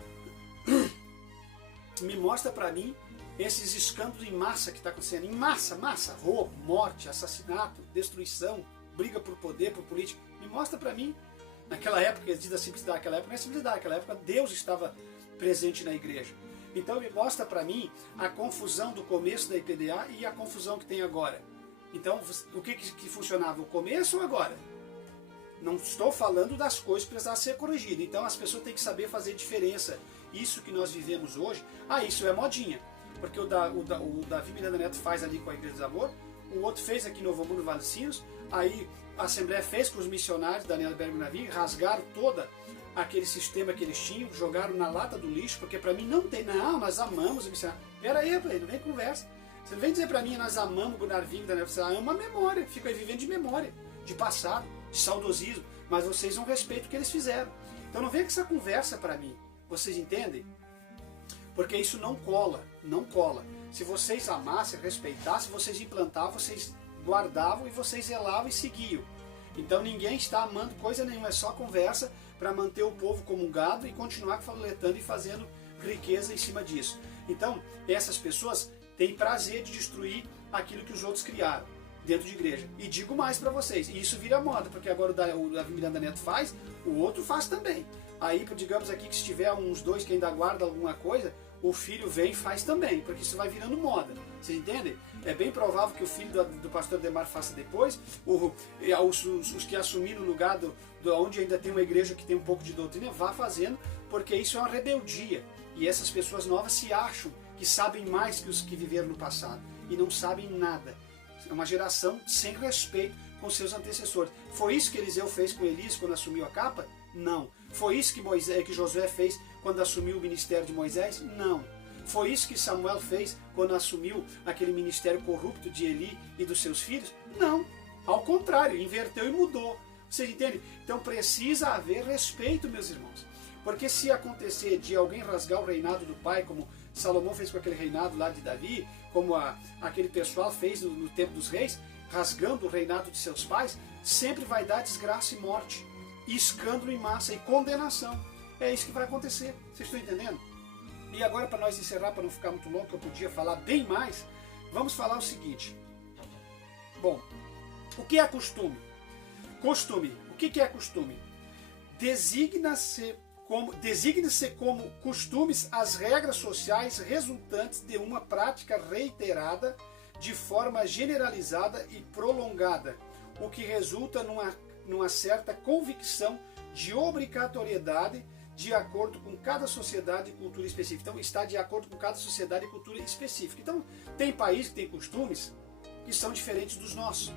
me mostra para mim esses escândalos em massa que está acontecendo. Em massa, roubo, morte, assassinato, destruição, briga por poder, por política. Me mostra para mim. Naquela época, diz a simplicidade daquela época, não é simplicidade, naquela época Deus estava presente na igreja. Então ele mostra para mim a confusão do começo da IPDA e a confusão que tem agora. Então, o que funcionava, o começo ou agora? Não estou falando das coisas que precisavam ser corrigidas. Então as pessoas têm que saber fazer diferença. Isso que nós vivemos hoje, isso é modinha. Porque o Davi Miranda Neto faz ali com a Igreja do Amor, o outro fez aqui no Novo Mundo, Vale dos Sinos, aí a Assembleia fez com os missionários, Daniel Berger Narvin, rasgaram todo aquele sistema que eles tinham, jogaram na lata do lixo, porque para mim não tem, não, nós amamos o missionário. Pera aí, não vem conversa. Você não vem dizer para mim, nós amamos o Narvin, você ama a memória, fica aí vivendo de memória, de passado, de saudosismo, mas vocês não respeitam o que eles fizeram. Então não vem com essa conversa para mim, vocês entendem? Porque isso não cola, não cola. Se vocês amassem, respeitassem, vocês implantavam, vocês guardavam e vocês zelavam e seguiam. Então ninguém está amando coisa nenhuma, é só conversa para manter o povo como um gado e continuar faletando e fazendo riqueza em cima disso. Então essas pessoas têm prazer de destruir aquilo que os outros criaram dentro de igreja. E digo mais para vocês, isso vira moda, porque agora o Davi Miranda Neto faz, o outro faz também. Aí, digamos aqui que se tiver uns dois que ainda guardam alguma coisa, o filho vem e faz também, porque isso vai virando moda. Vocês entendem? É bem provável que o filho do pastor Demar faça depois, os que assumiram o lugar onde ainda tem uma igreja que tem um pouco de doutrina, vá fazendo, porque isso é uma rebeldia. E essas pessoas novas se acham que sabem mais que os que viveram no passado, e não sabem nada. É uma geração sem respeito com seus antecessores. Foi isso que Eliseu fez com Elias quando assumiu a capa? Não. Foi isso que Josué fez quando assumiu o ministério de Moisés? Não. Foi isso que Samuel fez quando assumiu aquele ministério corrupto de Eli e dos seus filhos? Não. Ao contrário, inverteu e mudou. Vocês entendem? Então precisa haver respeito, meus irmãos. Porque se acontecer de alguém rasgar o reinado do pai, como Salomão fez com aquele reinado lá de Davi, como aquele pessoal fez no tempo dos reis, rasgando o reinado de seus pais, sempre vai dar desgraça e morte, e escândalo em massa e condenação. É isso que vai acontecer. Vocês estão entendendo? E agora, para nós encerrar, para não ficar muito longo, que eu podia falar bem mais, vamos falar o seguinte. Bom, o que é costume? Costume. O que é costume? Designa-se designa-se como costumes as regras sociais resultantes de uma prática reiterada de forma generalizada e prolongada, o que resulta numa certa convicção de obrigatoriedade de acordo com cada sociedade e cultura específica. Então, está de acordo com cada sociedade e cultura específica. Então, tem países que têm costumes que são diferentes dos nossos.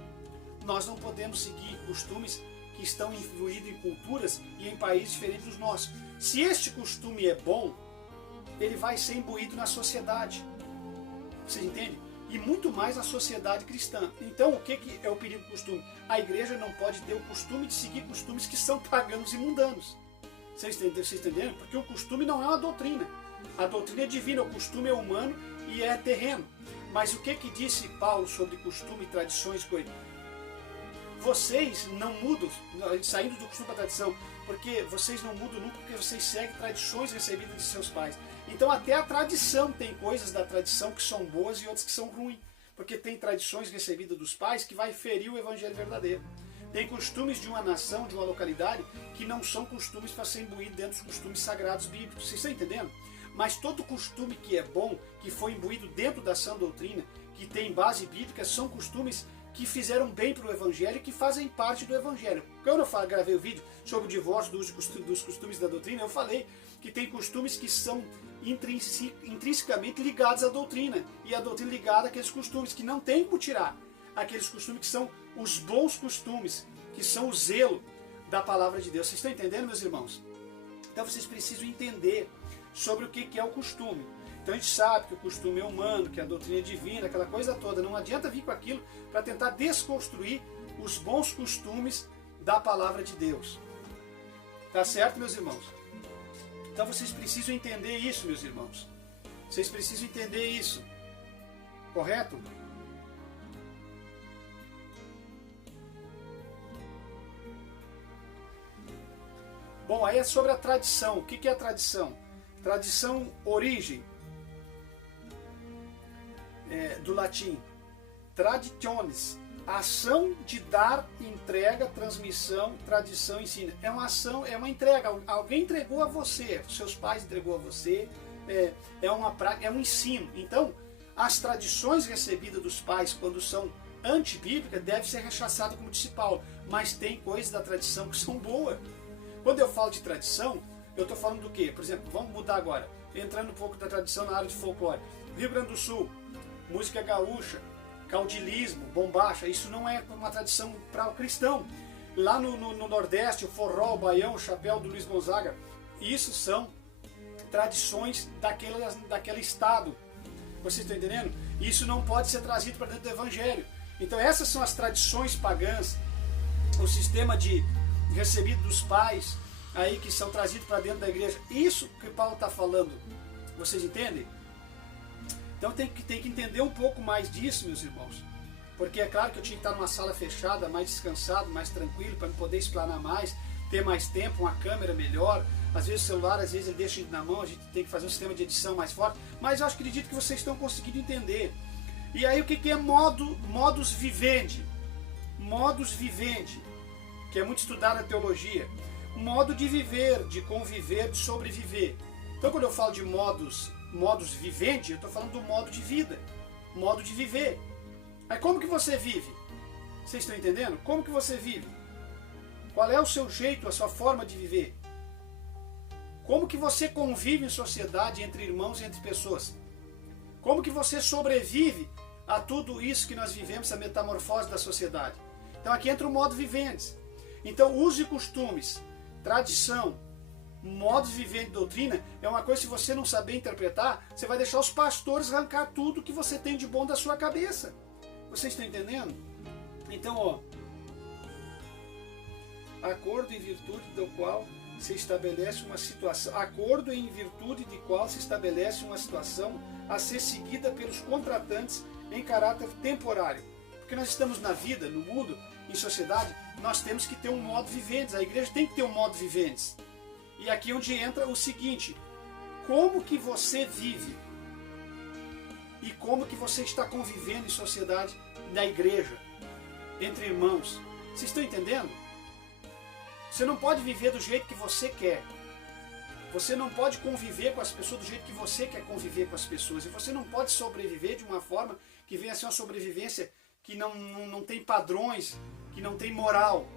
Nós não podemos seguir costumes que estão influídos em culturas e em países diferentes dos nossos. Se este costume é bom, ele vai ser imbuído na sociedade. Vocês entendem? E muito mais na sociedade cristã. Então, o que é o perigo do costume? A igreja não pode ter o costume de seguir costumes que são pagãos e mundanos. Vocês entenderam? Porque o costume não é uma doutrina. A doutrina é divina, o costume é humano e é terreno. Mas o que disse Paulo sobre costume e tradições? Vocês não mudam, saindo do costume para a tradição, porque vocês não mudam nunca, porque vocês seguem tradições recebidas de seus pais. Então até a tradição tem coisas da tradição que são boas e outras que são ruins. Porque tem tradições recebidas dos pais que vai ferir o evangelho verdadeiro. Tem costumes de uma nação, de uma localidade, que não são costumes para ser imbuído dentro dos costumes sagrados bíblicos. Vocês estão entendendo? Mas todo costume que é bom, que foi imbuído dentro da sã doutrina, que tem base bíblica, são costumes que fizeram bem para o evangelho e que fazem parte do evangelho. Quando eu gravei o vídeo sobre o divórcio dos costumes da doutrina, eu falei que tem costumes que são intrinsecamente ligados à doutrina, e a doutrina ligada àqueles costumes que não tem como tirar. Aqueles costumes que são os bons costumes, que são o zelo da palavra de Deus. Vocês estão entendendo, meus irmãos? Então vocês precisam entender sobre o que é o costume. Então a gente sabe que o costume é humano, que a doutrina é divina, aquela coisa toda. Não adianta vir com aquilo para tentar desconstruir os bons costumes da palavra de Deus. Tá certo, meus irmãos? Então vocês precisam entender isso, meus irmãos. Vocês precisam entender isso. Correto? Bom, aí é sobre a tradição. O que é a tradição? Tradição, origem, do latim, traditionis, ação de dar, entrega, transmissão, tradição, ensino. É uma ação, é uma entrega. Alguém entregou a você, seus pais entregou a você, é um ensino. Então, as tradições recebidas dos pais, quando são antibíblicas, devem ser rechaçadas, como disse Paulo. Mas tem coisas da tradição que são boas. Quando eu falo de tradição, eu estou falando do quê? Por exemplo, vamos mudar agora, entrando um pouco da tradição na área de folclore. Rio Grande do Sul, música gaúcha, caudilismo, bombacha, isso não é uma tradição para o cristão. Lá no Nordeste, o forró, o baião, o chapéu do Luiz Gonzaga, isso são tradições daquele estado. Vocês estão entendendo? Isso não pode ser trazido para dentro do evangelho. Então essas são as tradições pagãs, o sistema recebido dos pais, aí que são trazidos para dentro da igreja. Isso que Paulo está falando. Vocês entendem? Então tem que entender um pouco mais disso, meus irmãos. Porque é claro que eu tinha que estar numa sala fechada, mais descansado, mais tranquilo, para poder explanar mais, ter mais tempo, uma câmera melhor. Às vezes o celular, às vezes ele deixa na mão, a gente tem que fazer um sistema de edição mais forte. Mas eu acredito que vocês estão conseguindo entender. E aí o que é modus vivendi? Modus vivendi, que é muito estudado na teologia. Modo de viver, de conviver, de sobreviver. Então quando eu falo de modus vivendi, eu estou falando do modo de vida, modo de viver. Aí como que você vive? Vocês estão entendendo? Como que você vive? Qual é o seu jeito, a sua forma de viver? Como que você convive em sociedade, entre irmãos e entre pessoas? Como que você sobrevive a tudo isso que nós vivemos, a metamorfose da sociedade? Então aqui entra o modo vivendi. Então uso e costumes, tradição, modos de viver de doutrina, é uma coisa que se você não saber interpretar, você vai deixar os pastores arrancar tudo que você tem de bom da sua cabeça. Vocês estão entendendo? Então, acordo em virtude do qual se estabelece uma situação, acordo em virtude de qual se estabelece uma situação a ser seguida pelos contratantes em caráter temporário. Porque nós estamos na vida, no mundo, em sociedade, nós temos que ter um modo vivendi. A igreja tem que ter um modo vivendi. E aqui é onde entra o seguinte: como que você vive e como que você está convivendo em sociedade, na igreja, entre irmãos. Vocês estão entendendo? Você não pode viver do jeito que você quer. Você não pode conviver com as pessoas do jeito que você quer conviver com as pessoas. E você não pode sobreviver de uma forma que venha a ser uma sobrevivência que não tem padrões, que não tem moral.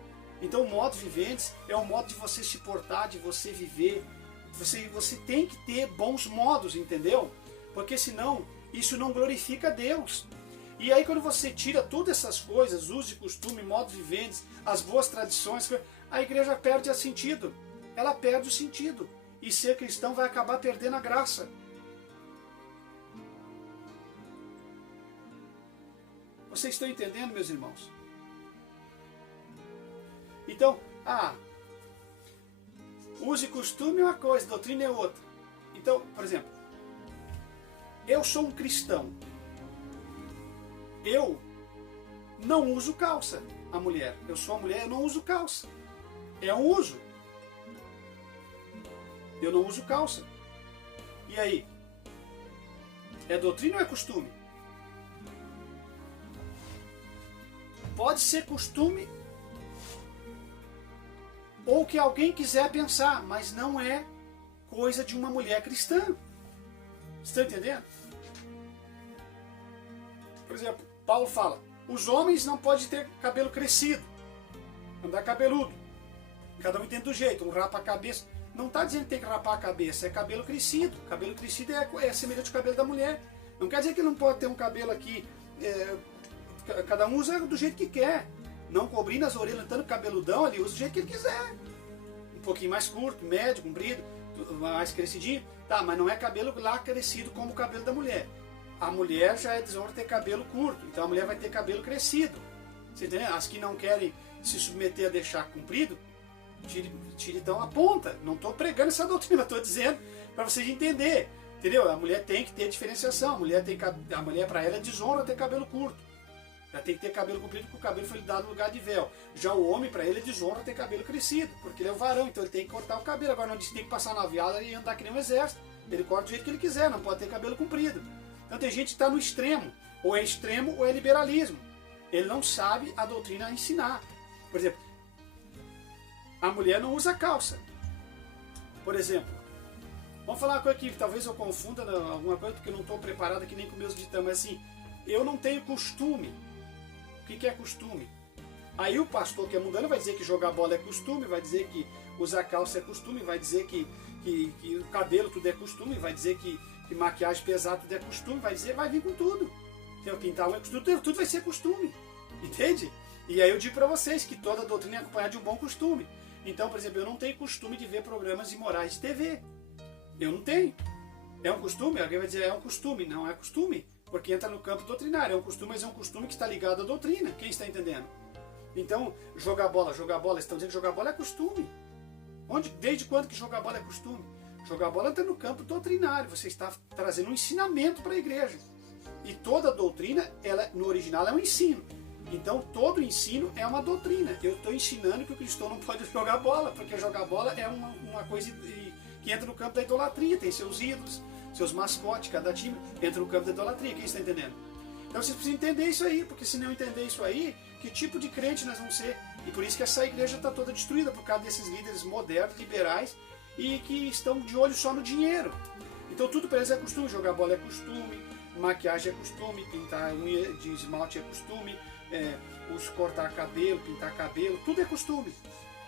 Então o modo viventes é o modo de você se portar, de você viver. Você tem que ter bons modos, entendeu? Porque senão isso não glorifica a Deus. E aí quando você tira todas essas coisas, uso e costume, modos viventes, as boas tradições, a igreja perde o sentido. Ela perde o sentido. E ser cristão vai acabar perdendo a graça. Vocês estão entendendo, meus irmãos? Então, uso e costume é uma coisa, doutrina é outra. Então, por exemplo, eu sou um cristão. Eu não uso calça, a mulher. Eu sou a mulher, eu não uso calça. É um uso. Eu não uso calça. E aí? É doutrina ou é costume? Pode ser costume ou que alguém quiser pensar, mas não é coisa de uma mulher cristã. Você está entendendo? Por exemplo, Paulo fala, os homens não podem ter cabelo crescido, andar cabeludo. Cada um entende do jeito, um rapa a cabeça. Não está dizendo que tem que rapar a cabeça, é cabelo crescido. Cabelo crescido é semelhante ao cabelo da mulher. Não quer dizer que não pode ter um cabelo aqui, cada um usa do jeito que quer. Não cobrindo as orelhas, estando cabeludão, ele usa do jeito que ele quiser. Um pouquinho mais curto, médio, comprido, mais crescidinho. Tá, mas não é cabelo lá crescido como o cabelo da mulher. A mulher já é desonra ter cabelo curto, então a mulher vai ter cabelo crescido. Você entendeu? As que não querem se submeter a deixar comprido, tire então a ponta. Não estou pregando essa doutrina, estou dizendo para vocês entenderem. Entendeu? A mulher tem que ter diferenciação. A mulher para ela é desonra ter cabelo curto. Ela tem que ter cabelo comprido porque o cabelo foi lhe dado no lugar de véu. Já o homem, para ele, é desonra ter cabelo crescido, porque ele é o varão, então ele tem que cortar o cabelo. Agora não diz que tem que passar na viada e andar que nem um exército. Ele corta do jeito que ele quiser, não pode ter cabelo comprido. Então tem gente que está no extremo. Ou é extremo ou é liberalismo. Ele não sabe a doutrina ensinar. Por exemplo, a mulher não usa calça. Por exemplo, vamos falar uma coisa que talvez eu confunda alguma coisa, porque eu não estou preparado aqui nem com meus ditames, mas assim, eu não tenho costume. O que é costume? Aí o pastor que é mundano vai dizer que jogar bola é costume, vai dizer que usar calça é costume, vai dizer que o cabelo tudo é costume, vai dizer que maquiagem pesada tudo é costume, vai vir com tudo. Então, pintar é costume, tudo vai ser costume. Entende? E aí eu digo para vocês que toda doutrina é acompanhada de um bom costume. Então, por exemplo, eu não tenho costume de ver programas imorais de TV. Eu não tenho. É um costume? Alguém vai dizer, é um costume. Não é costume, porque entra no campo doutrinário. É um costume, mas é um costume que está ligado à doutrina. Quem está entendendo? Então, jogar bola, estão dizendo que jogar bola é costume. Desde quando que jogar bola é costume? Jogar bola está no campo doutrinário. Você está trazendo um ensinamento para a igreja. E toda doutrina, no original, é um ensino. Então, todo ensino é uma doutrina. Eu estou ensinando que o cristão não pode jogar bola, porque jogar bola é uma coisa que entra no campo da idolatria. Tem seus ídolos, seus mascotes, cada time entra no campo da idolatria. Quem está entendendo? Então, vocês precisam entender isso aí, porque se não entender isso aí, que tipo de crente nós vamos ser? E por isso que essa igreja está toda destruída, por causa desses líderes modernos, liberais, e que estão de olho só no dinheiro. Então, tudo para eles é costume. Jogar bola é costume, maquiagem é costume, pintar unha de esmalte é costume, cortar cabelo, pintar cabelo, tudo é costume.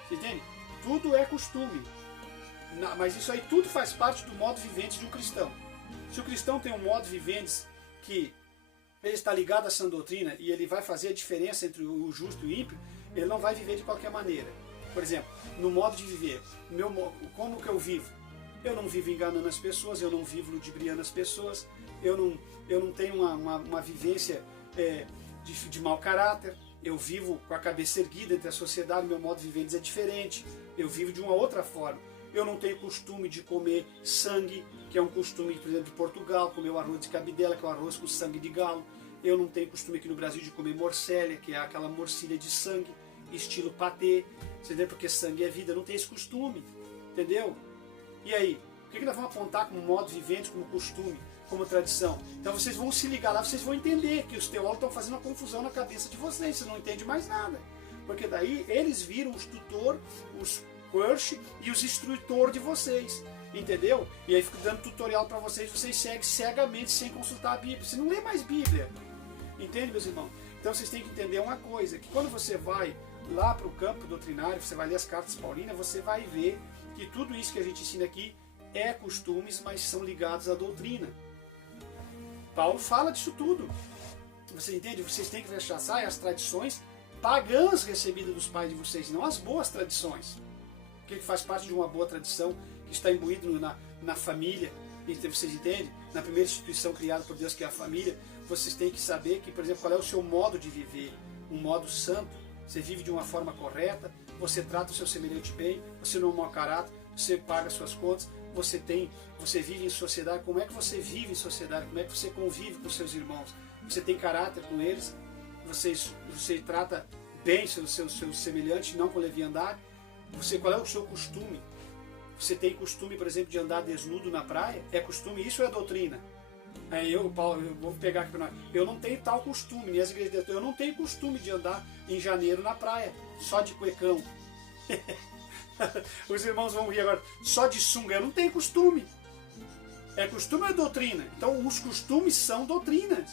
Você entende? Tudo é costume. Mas isso aí tudo faz parte do modo vivente de um cristão. Se o cristão tem um modo vivente que ele está ligado à sã doutrina e ele vai fazer a diferença entre o justo e o ímpio, ele não vai viver de qualquer maneira. Por exemplo, no modo de viver, como que eu vivo? Eu não vivo enganando as pessoas, eu não vivo ludibriando as pessoas, eu não tenho uma vivência de mau caráter, eu vivo com a cabeça erguida entre a sociedade, meu modo de viver é diferente, eu vivo de uma outra forma. Eu não tenho costume de comer sangue, que é um costume, por exemplo, de Portugal, comer o arroz de cabidela, que é o arroz com sangue de galo. Eu não tenho costume aqui no Brasil de comer morcélia, que é aquela morcilha de sangue, estilo patê, entendeu? Porque sangue é vida, eu não tenho esse costume, entendeu? E aí, o que nós vamos apontar como modo vivente, como costume, como tradição? Então vocês vão se ligar lá, vocês vão entender que os teólogos estão fazendo uma confusão na cabeça de vocês não entendem mais nada. Porque daí eles viram os tutores, os coach e os instrutores de vocês. Entendeu? E aí fico dando tutorial para vocês seguem cegamente sem consultar a Bíblia. Você não lê mais Bíblia. Entende, meus irmãos? Então vocês têm que entender uma coisa, que quando você vai lá para o campo doutrinário, você vai ler as cartas paulinas, você vai ver que tudo isso que a gente ensina aqui é costumes, mas são ligados à doutrina. Paulo fala disso tudo. Você entende? Vocês têm que rechaçar as tradições pagãs recebidas dos pais de vocês, não as boas tradições. O que faz parte de uma boa tradição que está imbuído na família? Vocês entendem? Na primeira instituição criada por Deus, que é a família, vocês têm que saber que, por exemplo, qual é o seu modo de viver, um modo santo. Você vive de uma forma correta, você trata o seu semelhante bem, você não é um mau caráter, você paga suas contas, você vive em sociedade. Como é que você vive em sociedade? Como é que você convive com seus irmãos? Você tem caráter com eles? Você trata bem seus semelhantes, não com leviandade? Qual é o seu costume? Você tem costume, por exemplo, de andar desnudo na praia? É costume? Isso é doutrina? Paulo, eu vou pegar aqui para nós. Eu não tenho tal costume, minhas igrejas, eu não tenho costume de andar em janeiro na praia, só de cuecão. Os irmãos vão rir agora, só de sunga, eu não tenho costume. É costume ou é doutrina? Então os costumes são doutrinas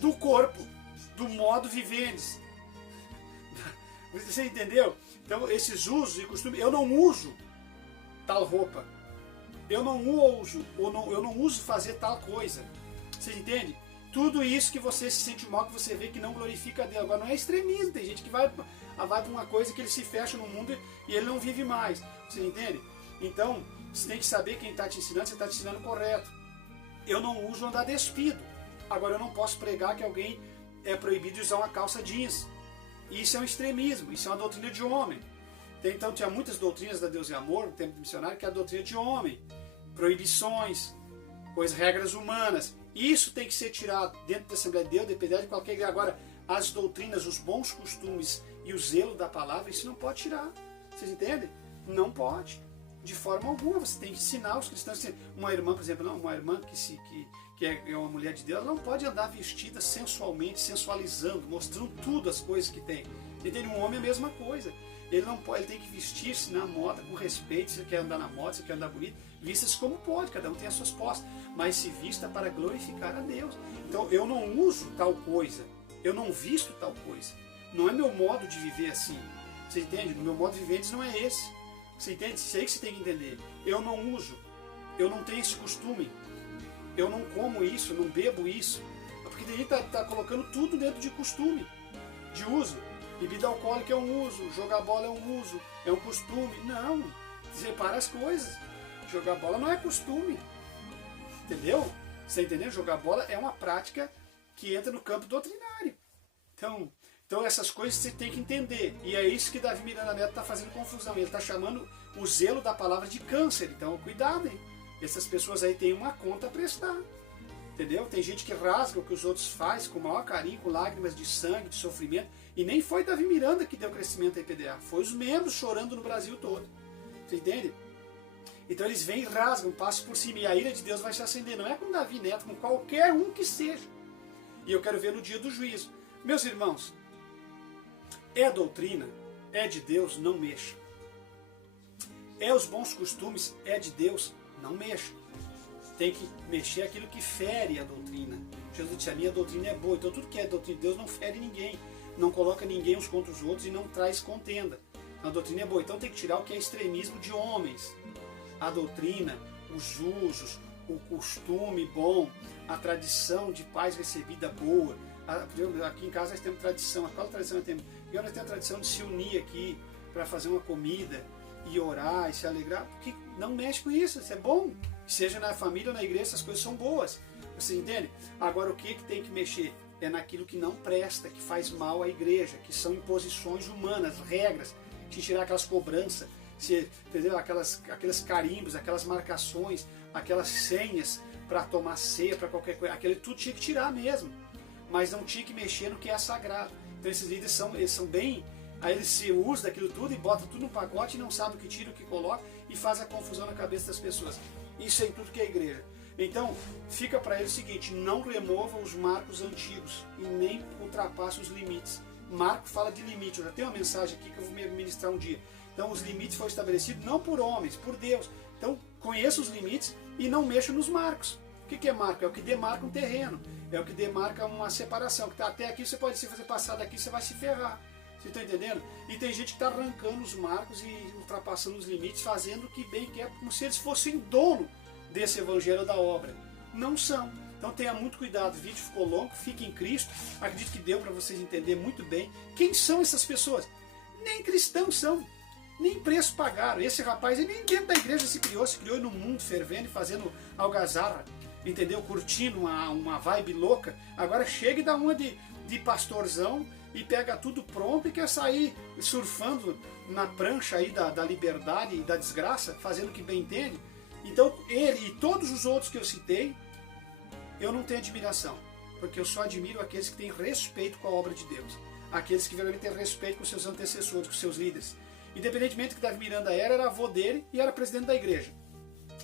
do corpo, do modo vivendes. Você entendeu? Então esses usos e costumes, eu não uso tal roupa, eu não uso fazer tal coisa. Você entende? Tudo isso que você se sente mal, que você vê que não glorifica a Deus. Agora não é extremismo, tem gente que vai para uma coisa que ele se fecha no mundo e ele não vive mais. Você entende? Então, você tem que saber quem está te ensinando, você está te ensinando correto. Eu não uso andar despido. Agora eu não posso pregar que alguém é proibido de usar uma calça jeans. Isso é um extremismo, isso é uma doutrina de homem. Então tinha muitas doutrinas da Deus e Amor, no tempo do missionário, que é a doutrina de homem. Proibições, regras humanas. Isso tem que ser tirado dentro da Assembleia de Deus, dependendo de qualquer igreja. Agora, as doutrinas, os bons costumes e o zelo da palavra, isso não pode tirar. Vocês entendem? Não pode. De forma alguma. Você tem que ensinar os cristãos. Uma irmã, por exemplo, uma irmã que é uma mulher de Deus, ela não pode andar vestida sensualmente, sensualizando, mostrando tudo as coisas que tem. Entende? Um homem é a mesma coisa. Ele não pode, ele tem que vestir-se na moda com respeito. Se ele quer andar na moda, se ele quer andar bonito, vista-se como pode, cada um tem as suas posses, mas se vista para glorificar a Deus. Então eu não uso tal coisa, eu não visto tal coisa. Não é meu modo de viver assim. Você entende? O meu modo de viver antes não é esse. Você entende? Isso aí que você tem que entender. Eu não uso, eu não tenho esse costume, eu não como isso, eu não bebo isso. Porque tem gente que está colocando tudo dentro de costume, de uso. Bebida alcoólica é um uso, jogar bola é um uso, é um costume. Não, separa as coisas. Jogar bola não é costume. Entendeu? Você entendeu? Jogar bola é uma prática que entra no campo doutrinário. Então essas coisas você tem que entender. E é isso que Davi Miranda Neto está fazendo confusão. Ele está chamando o zelo da palavra de câncer. Então cuidado, hein? Essas pessoas aí têm uma conta a prestar. Entendeu? Tem gente que rasga o que os outros fazem com o maior carinho, com lágrimas de sangue, de sofrimento. E nem foi Davi Miranda que deu crescimento à IPDA. Foi os membros chorando no Brasil todo. Você entende? Então eles vêm e rasgam, passam por cima. E a ira de Deus vai se acender. Não é com Davi Neto, com qualquer um que seja. E eu quero ver no dia do juízo. Meus irmãos, é doutrina, é de Deus, não mexa. É os bons costumes, é de Deus, não mexa. Tem que mexer aquilo que fere a doutrina. Jesus disse, a minha doutrina é boa. Então tudo que é doutrina de Deus não fere ninguém. Não coloca ninguém uns contra os outros e não traz contenda. A doutrina é boa. Então tem que tirar o que é extremismo de homens. A doutrina, os usos, o costume bom, a tradição de paz recebida boa. Aqui em casa nós temos tradição. Qual tradição nós temos? Nós temos a tradição de se unir aqui para fazer uma comida e orar e se alegrar. Porque não mexe com isso, isso é bom. Seja na família ou na igreja, essas coisas são boas. Você entende? Agora o que tem que mexer? É naquilo que não presta, que faz mal à igreja, que são imposições humanas, regras, que tirar aquelas cobranças, entendeu? Aqueles carimbos, aquelas marcações, aquelas senhas para tomar ceia, para qualquer coisa, aquele tudo tinha que tirar mesmo, mas não tinha que mexer no que é sagrado. Então esses líderes eles são bem, aí eles se usam daquilo tudo e botam tudo no pacote e não sabem o que tira, o que coloca e faz a confusão na cabeça das pessoas. Isso é em tudo que é igreja. Então, fica para ele o seguinte, não remova os marcos antigos e nem ultrapasse os limites. Marco fala de limite, eu já tenho uma mensagem aqui que eu vou ministrar um dia, Então os limites foram estabelecidos não por homens, por Deus. Então conheça os limites e não mexa nos marcos. O que é marco? É o que demarca um terreno, é o que demarca uma separação. Que tá até aqui, você pode se fazer passar daqui, você vai se ferrar. Vocês estão entendendo? E tem gente que está arrancando os marcos e ultrapassando os limites, fazendo o que bem quer, como se eles fossem dono desse evangelho da obra. Não são. Então tenha muito cuidado, o vídeo ficou longo, fique em Cristo. Acredito que deu para vocês entenderem muito bem quem são essas pessoas. Nem cristãos são, nem preço pagaram. Esse rapaz, ele nem dentro da igreja se criou no mundo fervendo e fazendo algazarra, entendeu? Curtindo uma vibe louca. Agora chega e dá uma de pastorzão e pega tudo pronto e quer sair surfando na prancha aí da liberdade e da desgraça, fazendo o que bem entende. Então ele e todos os outros que eu citei, eu não tenho admiração, porque eu só admiro aqueles que têm respeito com a obra de Deus, aqueles que realmente têm respeito com seus antecessores, com seus líderes. Independentemente do que Davi Miranda era avô dele e era presidente da igreja.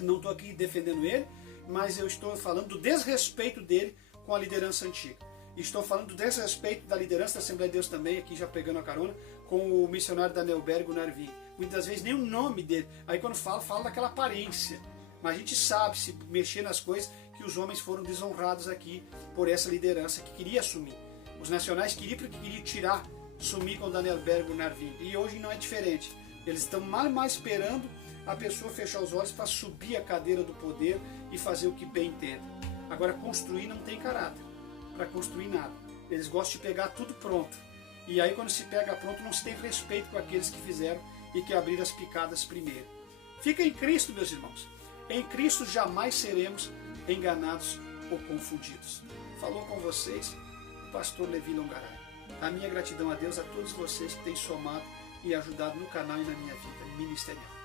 Não estou aqui defendendo ele, mas eu estou falando do desrespeito dele com a liderança antiga. E estou falando do desrespeito da liderança da Assembleia de Deus também, aqui já pegando a carona, com o missionário Daniel Berg, o Narvin. Muitas vezes nem o nome dele. Aí quando fala daquela aparência. Mas a gente sabe, se mexer nas coisas, que os homens foram desonrados aqui por essa liderança que queria assumir. Os nacionais queriam porque queriam tirar, sumir com o Daniel Berg, o Narvin. E hoje não é diferente. Eles estão mais esperando a pessoa fechar os olhos para subir a cadeira do poder e fazer o que bem entende. Agora, construir não tem caráter para construir nada. Eles gostam de pegar tudo pronto. E aí, quando se pega pronto, não se tem respeito com aqueles que fizeram e que abriram as picadas primeiro. Fica em Cristo, meus irmãos. Em Cristo jamais seremos enganados ou confundidos. Falou com vocês o pastor Levi Longaray. A minha gratidão a Deus, a todos vocês que têm somado e ajudado no canal e na minha vida ministerial.